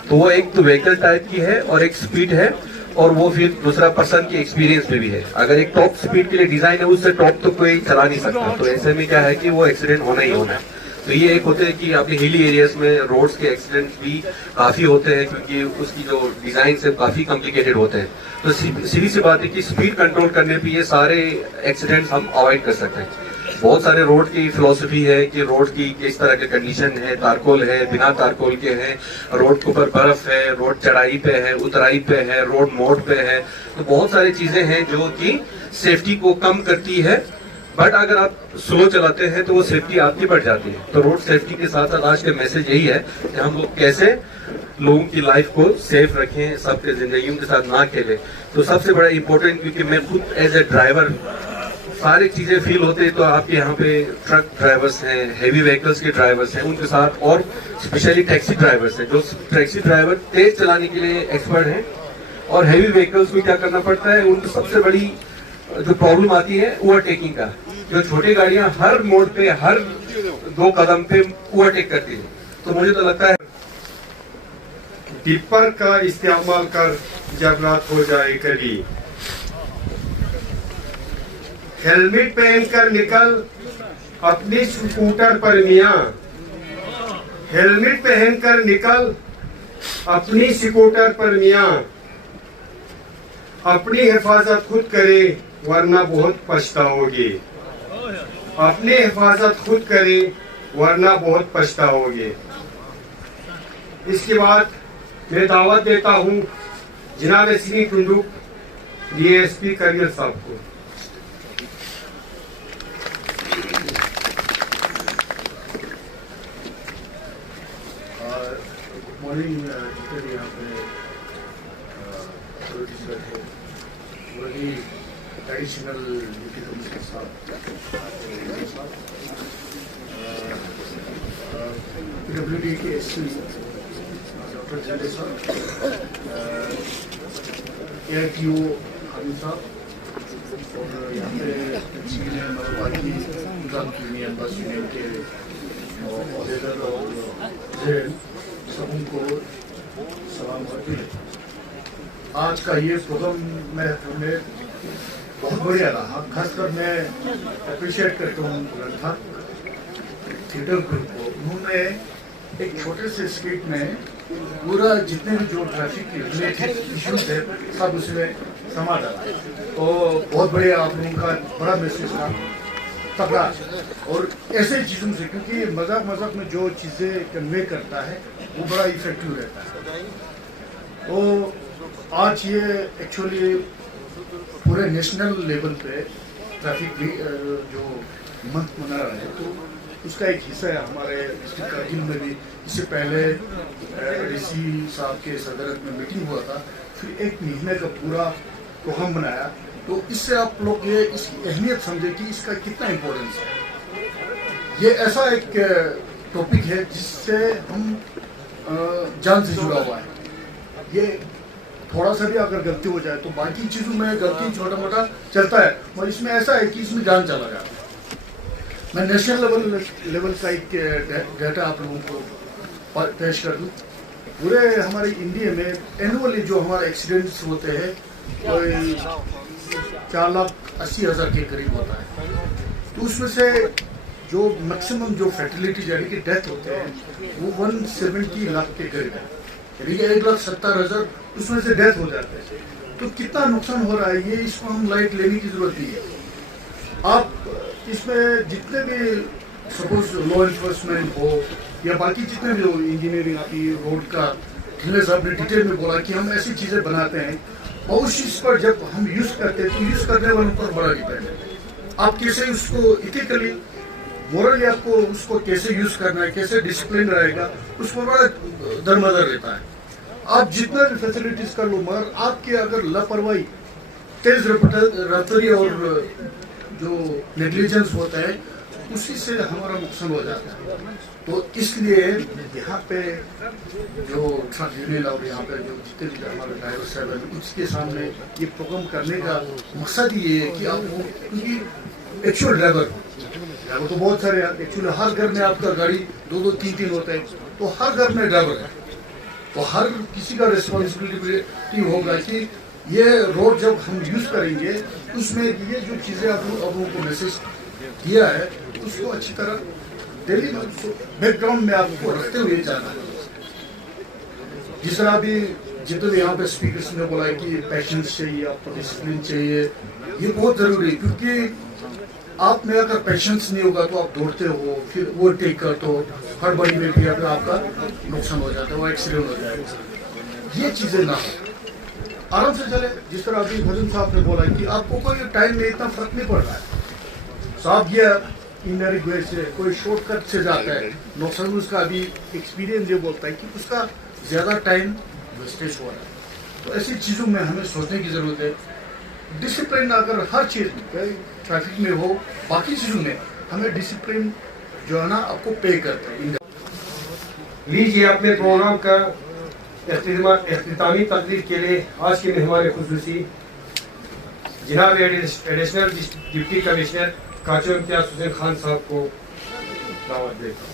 तो वो एक तो व्हीकल टाइप की है और एक स्पीड है, और वो फिर दूसरा पर्सन की एक्सपीरियंस पे भी है। अगर एक टॉप स्पीड के लिए डिजाइन है, उससे टॉप तो कोई चला नहीं सकता। तो ऐसे में क्या है कि वो एक्सीडेंट होना ही होना है। तो ये एक होते हैं कि अपने हिली एरियाज में रोड्स के एक्सीडेंट्स भी काफी होते हैं, क्योंकि उसकी जो डिजाइन से काफी कॉम्प्लिकेटेड होते हैं। तो सीधी सी बात है कि स्पीड कंट्रोल करने पे ये सारे एक्सीडेंट्स हम अवॉइड कर सकते हैं। बहुत सारे रोड की फिलॉसफी है कि रोड की किस तरह के कंडीशन है, तारकोल है, बिना तारकोल के है, रोड के ऊपर बर्फ है, रोड चढ़ाई पे है, उतराई पे है, रोड मोड़ पे है। तो बहुत सारी चीजें हैं जो कि सेफ्टी को कम करती है, बट अगर आप स्लो चलाते हैं तो वो सेफ्टी आपकी बढ़ जाती है। तो रोड सेफ्टी के साथ साथ आज का मैसेज यही है कि हम लोग कैसे लोगों की लाइफ को सेफ रखें, सबके जिंदगियों के साथ ना खेलें। तो सबसे बड़ा इम्पोर्टेंट, क्योंकि मैं खुद एज ए ड्राइवर सारी चीजें फील होते हैं, तो आपके यहाँ पे ट्रक ड्राइवर्स हैं, हेवी व्हीकल्स के ड्राइवर्स हैं, उनके साथ और स्पेशली टैक्सी ड्राइवर्स हैं, जो टैक्सी ड्राइवर तेज चलाने के लिए एक्सपर्ट हैं। और हेवी व्हीकल्स में क्या करना पड़ता है, उनकी सबसे बड़ी जो प्रॉब्लम आती है ओवरटेकिंग का, जो छोटी गाड़ियां हर मोड़ पे हर 2 कदम पे ओवरटेक करती है। तो मुझे तो लगता है टिप्पर का इस्तेमाल कर जब रात हो जाए कभी, हेलमेट पहनकर निकल अपनी स्कूटर पर मियाँ, हेलमेट पहनकर निकल अपनी स्कूटर पर मियाँ, अपनी हिफाजत खुद करे वरना बहुत पछताओगे, अपनी हिफाजत खुद करे वरना बहुत पछताओगे। इसके बाद मैं दावत देता हूँ जनाब सिंह टुंडू DSP करगिल साहब को। मॉर्निंग जितने भी यहाँ पे अथॉरिटीज बैठे वही एडिशनल डिप्टी कमिश्नर साहब, PWD के SC डॉक्टर जले साहब, AITO हामिद साहब और यहाँ पे यूनियन बाकी यूनियन बस यूनियन के ऑडिटर और जेल सबको सलाम करते हैं। आज का ये प्रोग्राम में हमें बहुत बढ़िया रहा, खासकर मैं अप्रिशिएट करता हूँ ग्रंथा थिएटर ग्रुप को। उन्होंने एक छोटे से स्किट में पूरा जितने भी जो ट्रैफिक के रिलेटेड इश्यूज है सब उसमें समा डाला, तो बहुत बढ़िया आप लोगों का बड़ा मैसेज था तगड़ा। और ऐसे चीज़ों से, क्योंकि मजाक में जो चीज़ें कन्वे करता है वो बड़ा इफेक्टिव रहता है। तो आज ये एक्चुअली पूरे नेशनल लेवल पे ट्रैफिक जो मंथ मना रहा है, तो उसका एक हिस्सा है। हमारे डिस्ट्रिक्ट कारगिल में भी इससे पहले DC साहब के सदरत में मीटिंग हुआ था, फिर 1 महीने का पूरा प्रोग्राम बनाया। तो इससे आप लोग ये इसकी अहमियत समझे कि इसका कितना इम्पोर्टेंस है। ये ऐसा एक टॉपिक है जिससे हम जान से जुड़ा हुआ है। ये थोड़ा सा भी अगर गलती हो जाए तो बाकी चीज़ों में गलती छोटा मोटा चलता है, और इसमें ऐसा है कि इसमें जान चला जाता है। मैं नेशनल लेवल का एक डाटा आप लोगों को पेश कर दूँ। पूरे हमारे इंडिया में एनुअली जो हमारे एक्सीडेंट्स होते हैं कोई 4,80,000 के करीब होता है। तो उसमें से जो मैक्सिमम जो फैटिलिटी यानी कि डेथ होते हैं वो 170 लाख के करीब है, यानी कि 1,70,000 उसमें से डेथ हो जाते हैं। तो कितना नुकसान हो रहा है ये इसको हम लाइट लेने की जरूरत नहीं है। आप इसमें जितने भी सपोज लॉ एनफोर्समेंट हो या बाकी जितने भी इंजीनियरिंग आती है, रोड का ढिल्ले साहब ने डिटेल में बोला कि हम ऐसी चीज़ें बनाते हैं और उस चीज़ पर जब हम यूज़ करते हैं तो यूज़ करने वालों पर बड़ा डिपेंड है। आप कैसे उसको इथिकली मोरली आपको उसको कैसे यूज़ करना है, कैसे डिसिप्लिन रहेगा, उस पर बड़ा दरमदर रहता है। आप जितना भी फैसिलिटीज़ कर लो, मगर आपके अगर लापरवाही, तेज रफ्तारी और जो नेग्लिजेंस होता है उसी से हमारा नुकसान हो जाता है। तो इसलिए यहाँ पे जो ट्रक यूनियन और यहाँ पे जो जितने भी हमारे ड्राइवर्स हैं उसके सामने ये प्रोग्राम करने का मकसद ये है कि आपको, क्योंकि एक्चुअल ड्राइवर तो बहुत सारे एक्चुअली हर घर में आपका गाड़ी 2-2, 3-3 होता है, तो हर घर में ड्राइवर है। तो हर किसी का रिस्पॉन्सिबिलिटी होगा कि ये रोड जब हम यूज करेंगे उसमें ये जो चीजें आप लोगों को मैसेज दिया है उसको अच्छी तरह डेली बैकग्राउंड में आपको रखते हुए जाना है। जिस तरह अभी जितने भी यहाँ पे स्पीकर्स ने बोला है कि पैशंस चाहिए, आपको डिसिप्लिन चाहिए, ये बहुत जरूरी है। क्योंकि आप में अगर पेशेंस नहीं होगा तो आप दौड़ते हो, फिर ओवरटेक करते हो, हड़बड़ी में भी अगर आपका नुकसान हो जाता है, वो एक्सीडेंट हो जाएगा। ये चीजें ना हो, आराम से चले। जिस तरह अभी भजन साहब ने बोला कि आपको कोई टाइम में इतना फर्क नहीं पड़ रहा है, साहब ये इनडायरेक्ट वे से कोई शॉर्टकट से जाता है, नुकसान उसका अभी एक्सपीरियंस ये बोलता है कि उसका ज्यादा टाइम वेस्टेज हो रहा है। तो ऐसी चीजों में हमें सोचने की जरूरत है। डिसिप्लिन अगर हर चीज में, ट्रैफिक में हो, बाकी चीजों में हमें डिसिप्लिन जो है ना आपको पे करता है। लीजिए अपने प्रोग्राम का इख्तितामी तकरीर के लिए आज के मेहमान खुसूसी जनाब एडिशनल डिप्टी कमिश्नर काचो इम्तियाज हुसैन खान साहब को दावत देता हूँ।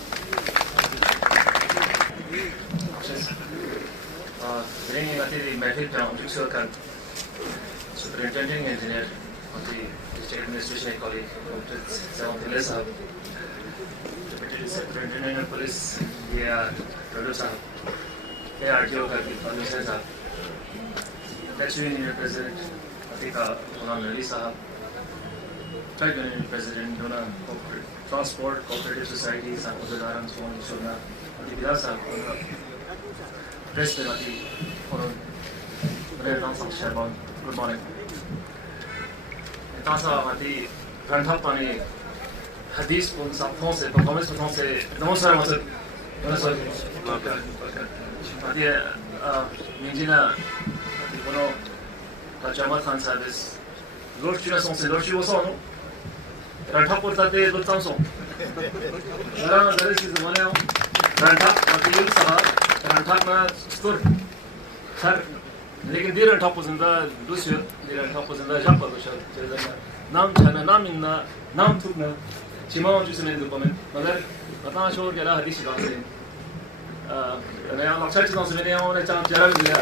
Bringing at the Mahil Town, Circle, Superintending Engineer of the District Administration colleague, Dr. Sawantillah Sahab, Deputy Superintendent of Police, Radu Sahab, RTO Commissioner Sahab, Tax Union President, Atika Ulan Ali Sahab, Trade Union President, Dona Transport, Cooperative Societies, and Udaran, Swan, Shona, Adibila Sahab, President of the Good morning. Tasa Mati Grandhapani Hadith pun Sapose, performance Ponce, no sir, Mati Minjina, Tipono, Kajamat Khan service. Lord China Sonse, Lord Chi was on Grandhapur Tate, good Samson. There is one now. Grandhap, Mati Saha, Grandhap Stur. Sir. लेकिन दीर ठप्प जिंदा दूसरे दीर ठप्प जिंदा जंप बशर नाम छाना नाम इन्ना नाम थुकना चिमाओं जिसने नहीं दुपमे मगर पता शोर के ला हदीस दास है ने हम अक्सर चीज़ों से मैंने उन्हें चांद जरा भी दिया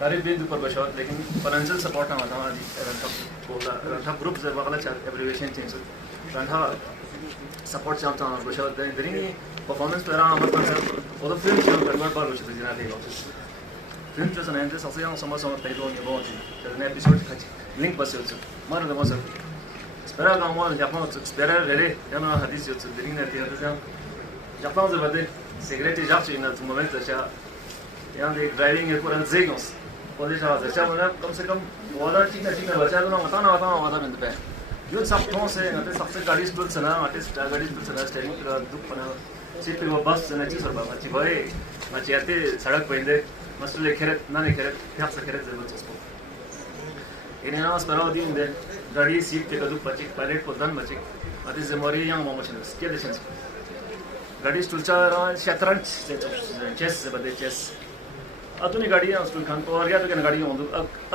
तारीफ दिन दुपर बशर लेकिन फाइनेंशियल सपोर्ट ना आता हमारी रंठा ग्रुप से बगला चार एब्रिविएशन चेंज रंठा सपोर्ट चाहता हूँ बशर देंगे performance पर आम मतलब सर वो तो फिल्म जो कन्वर्ट बार हो चुकी है जिन्हें देखो फिल्म जो सने हैं सबसे ज़्यादा समझ समझ पहले उन्हें बहुत ही करने एपिसोड खाची लिंक बस होता है मारने दो मसर स्पेरा का मार जापान तो स्पेरा रेले याना हदीस जो दिल्ली ने दिया तो जापान से बदले सिगरेट जाप चाहिए ना तुम मोमेंट अच्छा यहाँ देख ड्राइविंग है पूरा ज़ेगोस पुलिस आवाज़ अच्छा मतलब कम से कम वादा चीज़ बचा दो ना वादा में तो यो सब तो से ना सबसे गाड़ी स्टूल से ना आर्टिस्ट गाड़ी स्टूल से ना स्टेरिंग का दुख बना सीट पे वो बस से ना चीज़ और बाबा ची भाई मची आते सड़क पे इंदे मसले खेरत ना नहीं खेरत क्या से खेरत जरूर चस्पो इन्हें ना स्परा होती इंदे गाड़ी सीट पे का दुख बची पायलट को दन बची आते ज़िम्मेवारी यहाँ मोमोशन क्या देशंस गाड़ी स्टूल चारा शतरंज चेस से बदले चेस अतुनी गाड़ी है स्टूल खान को और क्या तो क्या गाड़ी होंगे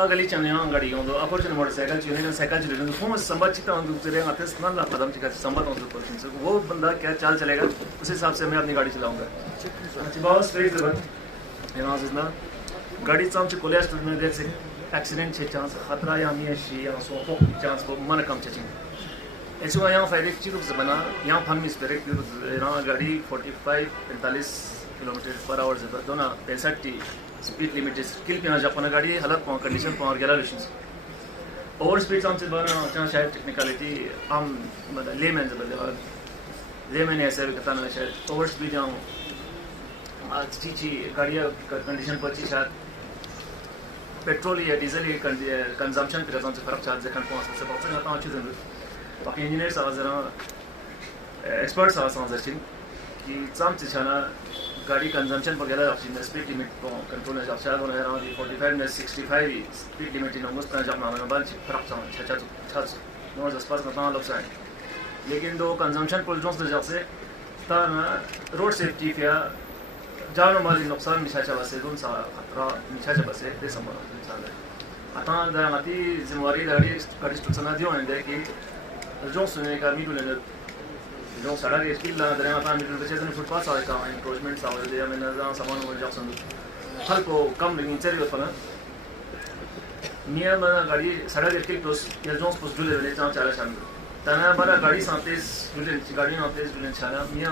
अगली चलने यहाँ गाड़ी होंगे अपोर्चुनिटी मोटरसाइकिल चुने साइकिल चुने तो फोन संबंध चिता होंगे दूसरे आते ना ला कदम चिका संबंध होंगे पर्सन वो बंदा क्या चाल चलेगा उस हिसाब से मैं अपनी गाड़ी चलाऊंगा अच्छी बहुत स्ट्रेट जरूरत यहाँ से ना गाड़ी चांस कोलिया स्टूल में देख से एक्सीडेंट छे चांस खतरा या मिया शी या सो चांस को मन कम चेचिंग ऐसे यहाँ फायदे की रूप से बना यहाँ फन मिस पर यहाँ गाड़ी 45-45 किलोमीटर पर आवर से दोनों 65 स्पीड लिमिट स्किल पे जापान गाड़ी हालत पाँव कंडीशन पाँव गेला लुशिंस ओवर स्पीड चांस बार चांस शायद टेक्निकलिटी आम मतलब लेमैन से बदले लेमैन ऐसे भी कहता ना शायद ओवर स्पीड जाऊँ चीची गाड़ी कंडीशन पर ची शायद पेट्रोल या डीजल या कंजम्पशन पे चांस फर्क चार्ज देखने को आसान से बहुत से जाता हूँ चीज़ें बाकी इंजीनियर साहब जरा एक्सपर्ट साहब समझते हैं कि चांस चीज़ाना गाड़ी कंजम्पशन पर गया ऑप्शन स्पीड लिमिट को कंट्रोल में शायद होना है अराउंड 45 में 65 स्पीड लिमिट इन उस पर जब नाम बाल फर्क चांस छः नौ दस पास में लोग साइन लेकिन दो कंजम्पशन पर जो से ताना रोड सेफ्टी या जानो माली नुकसान मिसाचा बसे दोन सा खतरा मिसाचा बसे दे संभव इंसान है आता दामती जिम्मेवारी गाड़ी स्टूसना दियो है कि जो सुने का मीडू ले जो सड़क स्किल ला दरे आता मीडू बचे ने फुटपाथ सारे का एनक्रोचमेंट सारे दे में नजर सामान हो जासन हर को कम लेकिन चली होता ना मिया में गाड़ी सड़क स्किल प्लस या जो पोस्ट जुले ले चांस चला शाम तना बड़ा गाड़ी सांतेस जुले गाड़ी सांतेस जुले चला मिया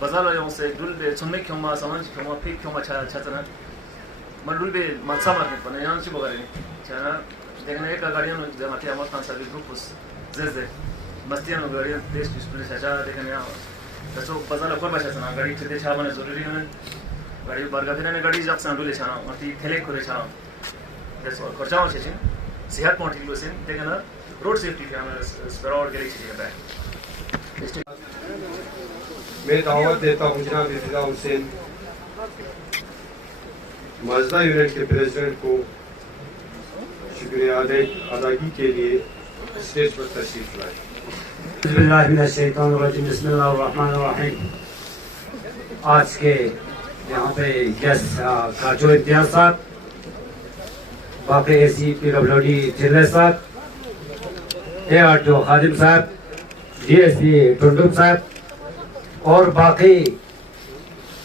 बाजार वालों से दुल बे सुनने क्यों मां सामान क्यों मां फिर क्यों मां अच्छा तना मैं दुल बे मत्सा मार्केट पर यहाँ से बोला नहीं चला देखने एक गाड़ियों में जब आते हमारे पास सर्विस ग्रुप उस जैसे मस्तियाँ में गाड़ियों देश की स्टूडेंट अच्छा देखने यहाँ तो बाजार ऊपर बचा तना गाड़ी चलते छाव में जरूरी है गाड़ी बारगा फिर ने गाड़ी जब सांडू ले छाना माती थैले को ले छाना जैसे खर्चाओं से सेहत पॉइंट की वजह से देखना रोड सेफ्टी के हमें स्पराउड के लिए चीज़ें बताएं मैं दावत देता हूँ जनाब इफ्तिदा हुसैन मजदा यूनिट के प्रेसिडेंट को शुक्रिया अदायगी के लिए स्टेज पर तशरीफ लाए। बिस्मिल्लाहिर्रहमानिर्रहीम। आज के यहाँ पे गेस्ट काचो इम्तियाज साहब बाकी एसी PWD चिल्ले साहब, ARTO खादिम साहब, DSP टुंडुप साहब और बाकी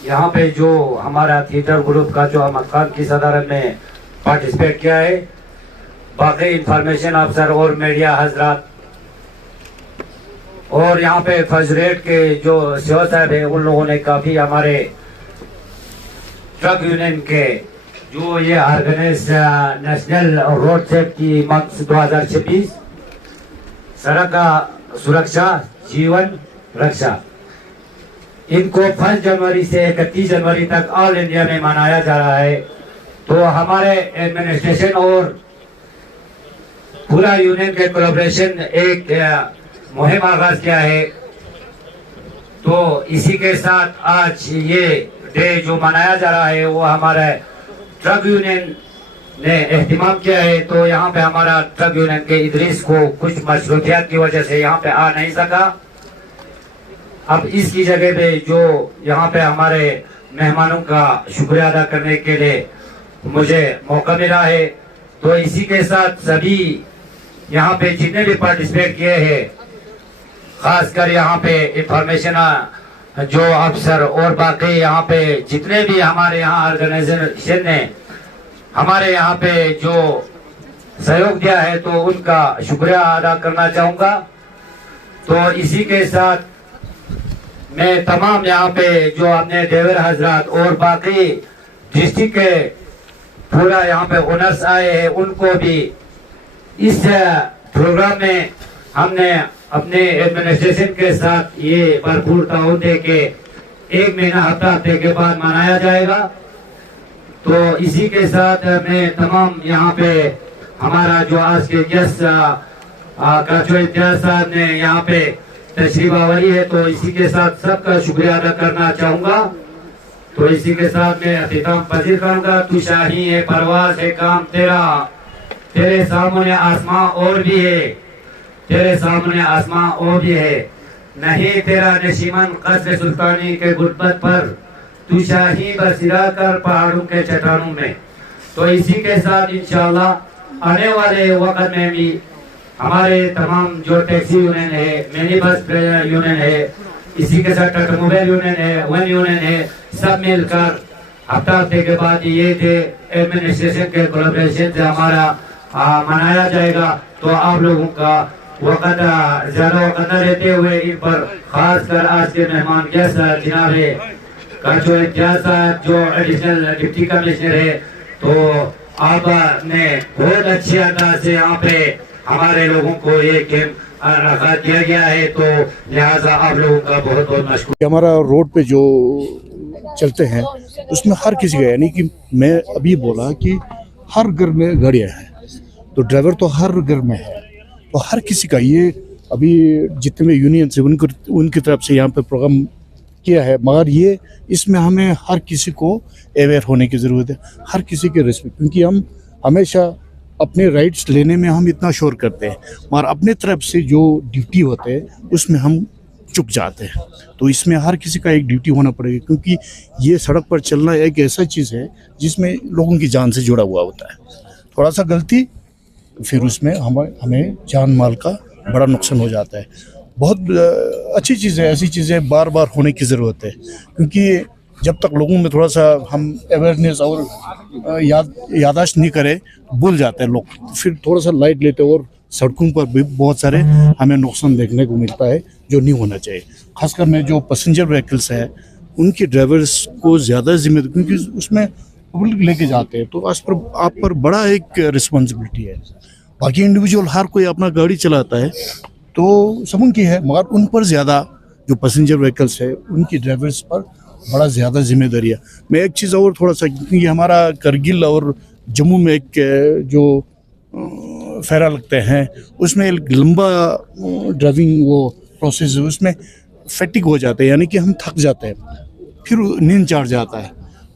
यहाँ पे जो हमारा थिएटर ग्रुप का जो अहमद खान की सदारत में पार्टिसिपेट किया है, बाकी इंफॉर्मेशन अफसर और मीडिया हजरात और यहाँ पे फजरेट के जो CEO साहब है, उन लोगों ने काफ़ी हमारे ट्रक यूनियन के जो ये organise national road safety month 2026 सड़क सुरक्षा जीवन रक्षा, इनको 1 जनवरी से 31 जनवरी तक ऑल इंडिया में मनाया जा रहा है। तो हमारे एडमिनिस्ट्रेशन और पूरा यूनियन के कोलैबोरेशन एक मुहिम आगाज किया है। तो इसी के साथ आज ये डे जो मनाया जा रहा है वो हमारे ट्रक यूनियन ने एहतिमाम किया है। तो यहाँ पे हमारा ट्रक यूनियन के इदरीस को कुछ मशरूतियत की वजह से यहाँ पे आ नहीं सका। अब इसकी जगह पे जो यहाँ पे हमारे मेहमानों का शुक्रिया अदा करने के लिए मुझे मौका मिला है। तो इसी के साथ सभी यहाँ पे जितने भी पार्टिसिपेट किए हैं, खासकर यहाँ पे इंफॉर्मेशन जो अफसर और बाकी यहाँ पे जितने भी हमारे यहाँ ऑर्गेनाइजेशन ने हमारे यहाँ पे जो सहयोग दिया है, तो उनका शुक्रिया अदा करना चाहूँगा। तो इसी के साथ मैं तमाम यहाँ पे जो अपने ड्राइवर हजरात और बाकी डिस्ट्रिक्ट के पूरा यहाँ पे ओनर्स आए हैं, उनको भी इस प्रोग्राम में हमने अपने एडमिनिस्ट्रेशन के साथ ये भरपूर ताउन दे के 1 महीना हफ्ते के बाद मनाया जाएगा। तो इसी के साथ मैं तमाम यहाँ पे हमारा जो आज के गेस्ट काचो इम्तियाज साहब ने यहाँ पे तशरीफ आवारी है, तो इसी के साथ सबका शुक्रिया अदा करना चाहूँगा। तो इसी के साथ मैं अख्तिताम पजीर करूँगा। तू शाही है परवाज है काम तेरा, तेरे सामने आसमां और भी है, तेरे सामने आसमां और भी है, नहीं तेरा नशीमन कस्र सुल्तानी के गुर्बत पर, तू शाही बसिरा कर पहाड़ों के चट्टानों में। तो इसी के साथ इंशाल्लाह आने वाले वक्त में भी हमारे तमाम जो टैक्सी यूनियन है, मिनी बस यूनियन है, इसी के साथ ऑटोमोबाइल यूनियन है, वन यूनियन है, सब मिलकर हफ्ते के बाद ये डे एडमिनिस्ट्रेशन के कोलैबोरेशन से हमारा मनाया जाएगा। तो आप लोगों का वक्त ज्यादा वक्त न रहते हुए इन पर खास कर आज के मेहमान गेस्ट जनाब काचो इम्तियाज साहब जो एडिशनल डिप्टी कमिश्नर है, तो आपने बहुत अच्छी अंदाज से यहाँ पे हमारे लोगों को ये कैंप रखा दिया गया है। तो लिहाजा आप लोगों का बहुत बहुत मशकूर। हमारा रोड पे जो चलते हैं उसमें हर किसी का, यानी कि मैं अभी बोला कि हर घर में गाड़ियाँ हैं, तो ड्राइवर तो हर घर में है, तो हर किसी का ये अभी जितने भी यूनियन से उनकी तरफ से यहाँ पे प्रोग्राम किया है, मगर ये इसमें हमें हर किसी को अवेयर होने की ज़रूरत है, हर किसी के रिस्पेक्ट, क्योंकि हम हमेशा अपने राइट्स लेने में हम इतना शोर करते हैं, मगर अपने तरफ से जो ड्यूटी होते हैं उसमें हम चुप जाते हैं। तो इसमें हर किसी का एक ड्यूटी होना पड़ेगा, क्योंकि ये सड़क पर चलना एक ऐसा चीज़ है जिसमें लोगों की जान से जुड़ा हुआ होता है। थोड़ा सा गलती फिर उसमें हमें जान माल का बड़ा नुकसान हो जाता है। बहुत अच्छी चीज़ है, ऐसी चीज़ें बार बार होने की ज़रूरत है, क्योंकि जब तक लोगों में थोड़ा सा हम अवेयरनेस और यादाश्त नहीं करें, भूल जाते हैं लोग, फिर थोड़ा सा लाइट लेते हैं और सड़कों पर भी बहुत सारे हमें नुकसान देखने को मिलता है जो नहीं होना चाहिए। खासकर में जो पैसेंजर व्हीकल्स है उनके ड्राइवर्स को ज़्यादा जिम्मेदारी, क्योंकि उसमें पब्लिक लेके जाते हैं, तो आप पर बड़ा एक रिस्पॉन्सिबिलिटी है। बाकी इंडिविजुअल हर कोई अपना गाड़ी चलाता है तो सबन की है, मगर उन पर ज़्यादा जो पैसेंजर व्हीकल्स है उनकी ड्राइवर्स पर बड़ा ज़्यादा जिम्मेदारी है। मैं एक चीज़ और थोड़ा सा, क्योंकि हमारा करगिल और जम्मू में एक जो फेरा लगते हैं उसमें एक लंबा ड्राइविंग वो प्रोसेस है, उसमें फैटिक हो जाते हैं, यानी कि हम थक जाते हैं, फिर नींद चढ़ जाता है।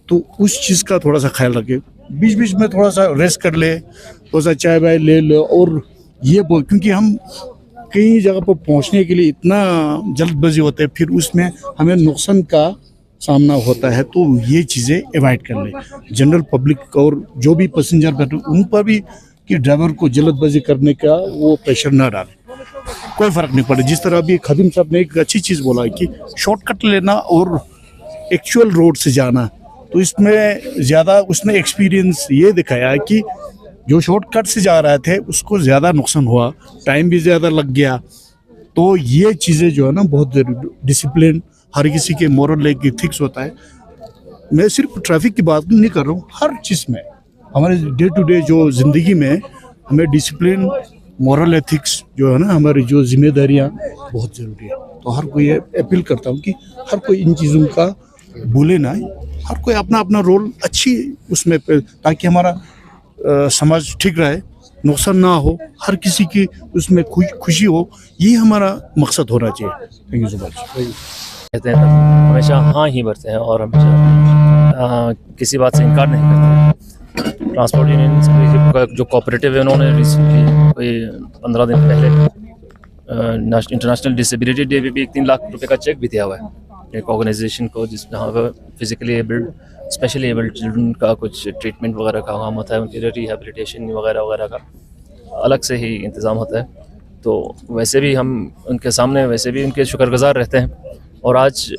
तो उस चीज़ का थोड़ा सा ख्याल रखें, बीच बीच में थोड़ा सा रेस्ट कर ले, थोड़ा सा चाय वाय ले लो, और ये बोल, क्योंकि हम कई जगह पर पहुंचने के लिए इतना जल्दबाजी होते हैं, फिर उसमें हमें नुकसान का सामना होता है तो ये चीज़ें अवॉइड कर लें। जनरल पब्लिक और जो भी पैसेंजर बैठे उन पर भी कि ड्राइवर को जल्दबाजी करने का वो प्रेशर ना डाले, कोई फ़र्क नहीं पड़े। जिस तरह अभी खदीम साहब ने एक अच्छी चीज़ बोला कि शॉर्टकट लेना और एक्चुअल रोड से जाना, तो इसमें ज़्यादा उसने एक्सपीरियंस ये दिखाया है कि जो शॉर्टकट से जा रहे थे उसको ज़्यादा नुकसान हुआ, टाइम भी ज़्यादा लग गया। तो ये चीज़ें जो है ना बहुत ज़रूरी, डिसिप्लिन हर किसी के मोरल एथिक्स होता है। मैं सिर्फ ट्रैफिक की बात नहीं कर रहा हूँ, हर चीज़ में हमारे डे टू डे जो ज़िंदगी में हमें डिसिप्लिन मोरल एथिक्स जो है ना हमारी जो जिम्मेदारियाँ बहुत ज़रूरी है। तो हर कोई अपील करता हूँ कि हर कोई इन चीज़ों का भूले ना, हर कोई अपना अपना रोल अच्छी उसमें ताकि हमारा समाज ठीक रहे, नुकसान ना हो, हर किसी की उसमें खुशी हो, ये हमारा मकसद होना चाहिए। Thank you so much. कहते हैं हमेशा हाँ ही भरते हैं और हमेशा किसी बात से इनकार नहीं करते। ट्रांसपोर्ट यूनियन का जो कोऑपरेटिव है उन्होंने रिसेंटली कोई 15 दिन पहले इंटरनेशनल डिसेबिलिटी डे पे भी 3 लाख रुपए का चेक भी दिया हुआ है एक ऑर्गेनाइजेशन को, जहाँ पर physically abled specially abled children का कुछ ट्रीटमेंट वगैरह का काम होता है, उनके रिहेबिलिटेशन वगैरह वगैरह का अलग से ही इंतज़ाम होता है। तो वैसे भी हम उनके सामने वैसे भी उनके शुक्रगुजार रहते हैं। और आज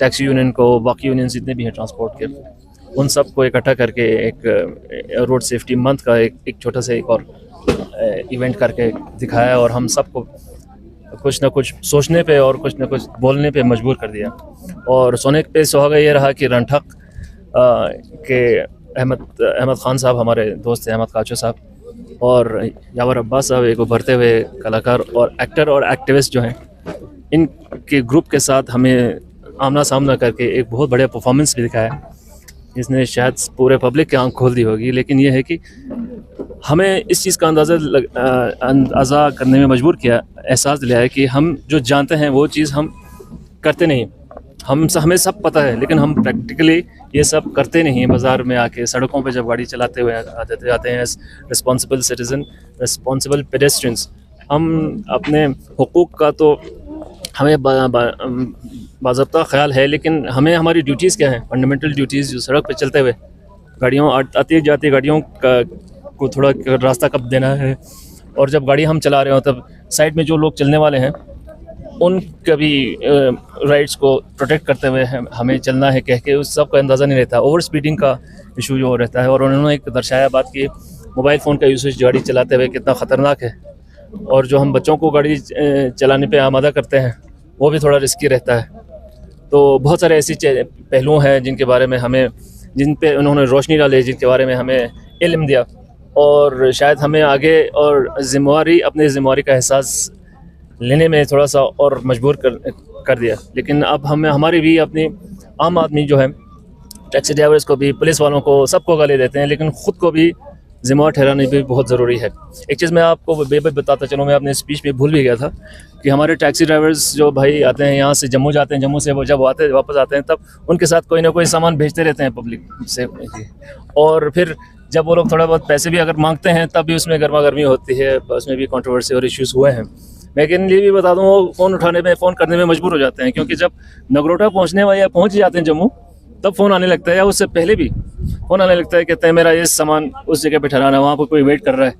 टैक्सी यूनियन को, बाकी यूनियन जितने भी हैं ट्रांसपोर्ट के, उन सब को इकट्ठा करके एक रोड सेफ्टी मंथ का एक छोटा सा एक और इवेंट करके दिखाया और हम सबको कुछ ना कुछ सोचने पे और कुछ ना कुछ बोलने पे मजबूर कर दिया। और सोने पे सुहागा ये रहा कि रंठक के अहमद खान साहब, हमारे दोस्त हैं अहमद काचो साहब, और यावर अब्बास साहब, एक उभरते हुए कलाकार और एक्टर और एक्टिविस्ट जो हैं, इनके ग्रुप के साथ हमें आमना सामना करके एक बहुत बढ़िया परफॉर्मेंस भी दिखाया जिसने शायद पूरे पब्लिक की आंख खोल दी होगी। लेकिन यह है कि हमें इस चीज़ का अंदाज़ा करने में मजबूर किया, एहसास दिलाया कि हम जो जानते हैं वो चीज़ हम करते नहीं। हमें सब पता है लेकिन हम प्रैक्टिकली ये सब करते नहीं हैं। बाज़ार में आके सड़कों पे जब गाड़ी चलाते हुए आते हैं as responsible citizen, responsible pedestrians, हम अपने हुकूक का तो हमें बाज़ाब्ता ख्याल है, लेकिन हमें हमारी ड्यूटीज़ क्या हैं, फंडामेंटल ड्यूटीज़, जो सड़क पे चलते हुए गाड़ियों आती जाती गाड़ियों को थोड़ा रास्ता कब देना है, और जब गाड़ी हम चला रहे हो तब साइड में जो लोग चलने वाले हैं उनका भी राइट्स को प्रोटेक्ट करते हुए हमें चलना है कह के उस सब का अंदाज़ा नहीं रहता। ओवर स्पीडिंग का इशू जो रहता है, और उन्होंने एक दर्शाया बात कि मोबाइल फ़ोन का यूसेज गाड़ी चलाते हुए कितना ख़तरनाक है, और जो हम बच्चों को गाड़ी चलाने पे आमादा करते हैं वो भी थोड़ा रिस्की रहता है। तो बहुत सारे ऐसी पहलू हैं जिनके बारे में हमें, जिन पे उन्होंने रोशनी डाली, जिनके बारे में हमें इल्म दिया, और शायद हमें आगे और अपनी ज़िम्मेवारी का एहसास लेने में थोड़ा सा और मजबूर कर दिया। लेकिन अब हमारी भी अपनी आम आदमी जो है, टैक्सी ड्राइवर्स को भी, पुलिस वालों को, सबको गाली देते हैं, लेकिन ख़ुद को भी ज़िम्मेवार ठहराने भी बहुत ज़रूरी है। एक चीज़ मैं आपको बताता चलूँ, मैं अपने स्पीच में भूल भी गया था कि हमारे टैक्सी ड्राइवर्स जो भाई आते हैं यहाँ से जम्मू जाते हैं, जम्मू से वो जब वापस आते हैं तब उनके साथ कोई ना कोई सामान भेजते रहते हैं पब्लिक से, और फिर जब वो लोग थोड़ा बहुत पैसे भी अगर मांगते हैं तब भी उसमें गर्मा गर्मी होती है, उसमें भी कंट्रोवर्सी और इश्यूज़ हुए हैं। लेकिन ये भी बता दूँ, वो फ़ोन करने में मजबूर हो जाते हैं, क्योंकि जब नगरोटा पहुँचने वाले या पहुँच जाते हैं जम्मू, तब फ़ोन आने लगता है, या उससे पहले भी फ़ोन आने लगता है, कहते हैं मेरा ये सामान उस जगह पे ठहराना है, वहाँ पर कोई वेट कर रहा है।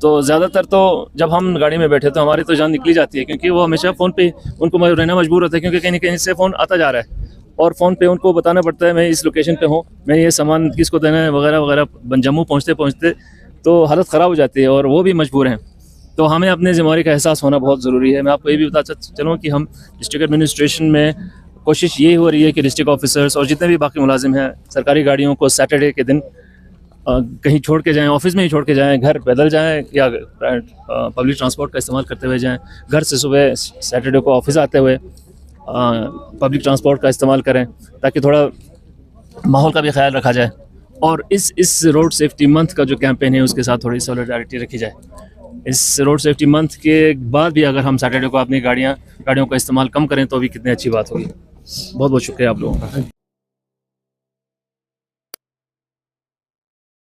तो ज़्यादातर तो जब हम गाड़ी में बैठे तो हमारी तो जान निकली जाती है, क्योंकि वो हमेशा फ़ोन पे उनको रहना मजबूर होता है, क्योंकि कहीं न कहीं से फ़ोन आता जा रहा है, और फ़ोन पे उनको बताना पड़ता है मैं इस लोकेशन पे हूँ, मैं ये सामान किसको देना है वगैरह वगैरह। जम्मू पहुँचते तो हालत ख़राब हो जाती है, और वो भी मजबूर हैं। तो हमें अपने ज़िम्मेवारी का एहसास होना बहुत ज़रूरी है। मैं आपको ये भी बताता चलूँ कि हम डिस्ट्रिक्ट एडमिनिस्ट्रेशन में कोशिश ये हो रही है कि डिस्ट्रिक्ट ऑफिसर्स और जितने भी बाकी मुलाजिम हैं, सरकारी गाड़ियों को सैटरडे के दिन कहीं छोड़ के जाएं, ऑफिस में ही छोड़ के जाएं, घर पैदल जाएं या पब्लिक ट्रांसपोर्ट का इस्तेमाल करते हुए जाएं। घर से सुबह सैटरडे को ऑफिस आते हुए पब्लिक ट्रांसपोर्ट का इस्तेमाल करें, ताकि थोड़ा माहौल का भी ख्याल रखा जाए। और इस रोड सेफ्टी मंथ का जो कैंपेन है उसके साथ थोड़ी सॉलिडारिटी रखी जाए। इस रोड सेफ्टी मंथ के बाद भी अगर हम सैटरडे को अपनी गाड़ियों का इस्तेमाल कम करें तो भी कितनी अच्छी बात होगी। बहुत बहुत शुक्रिया आप लोगों का।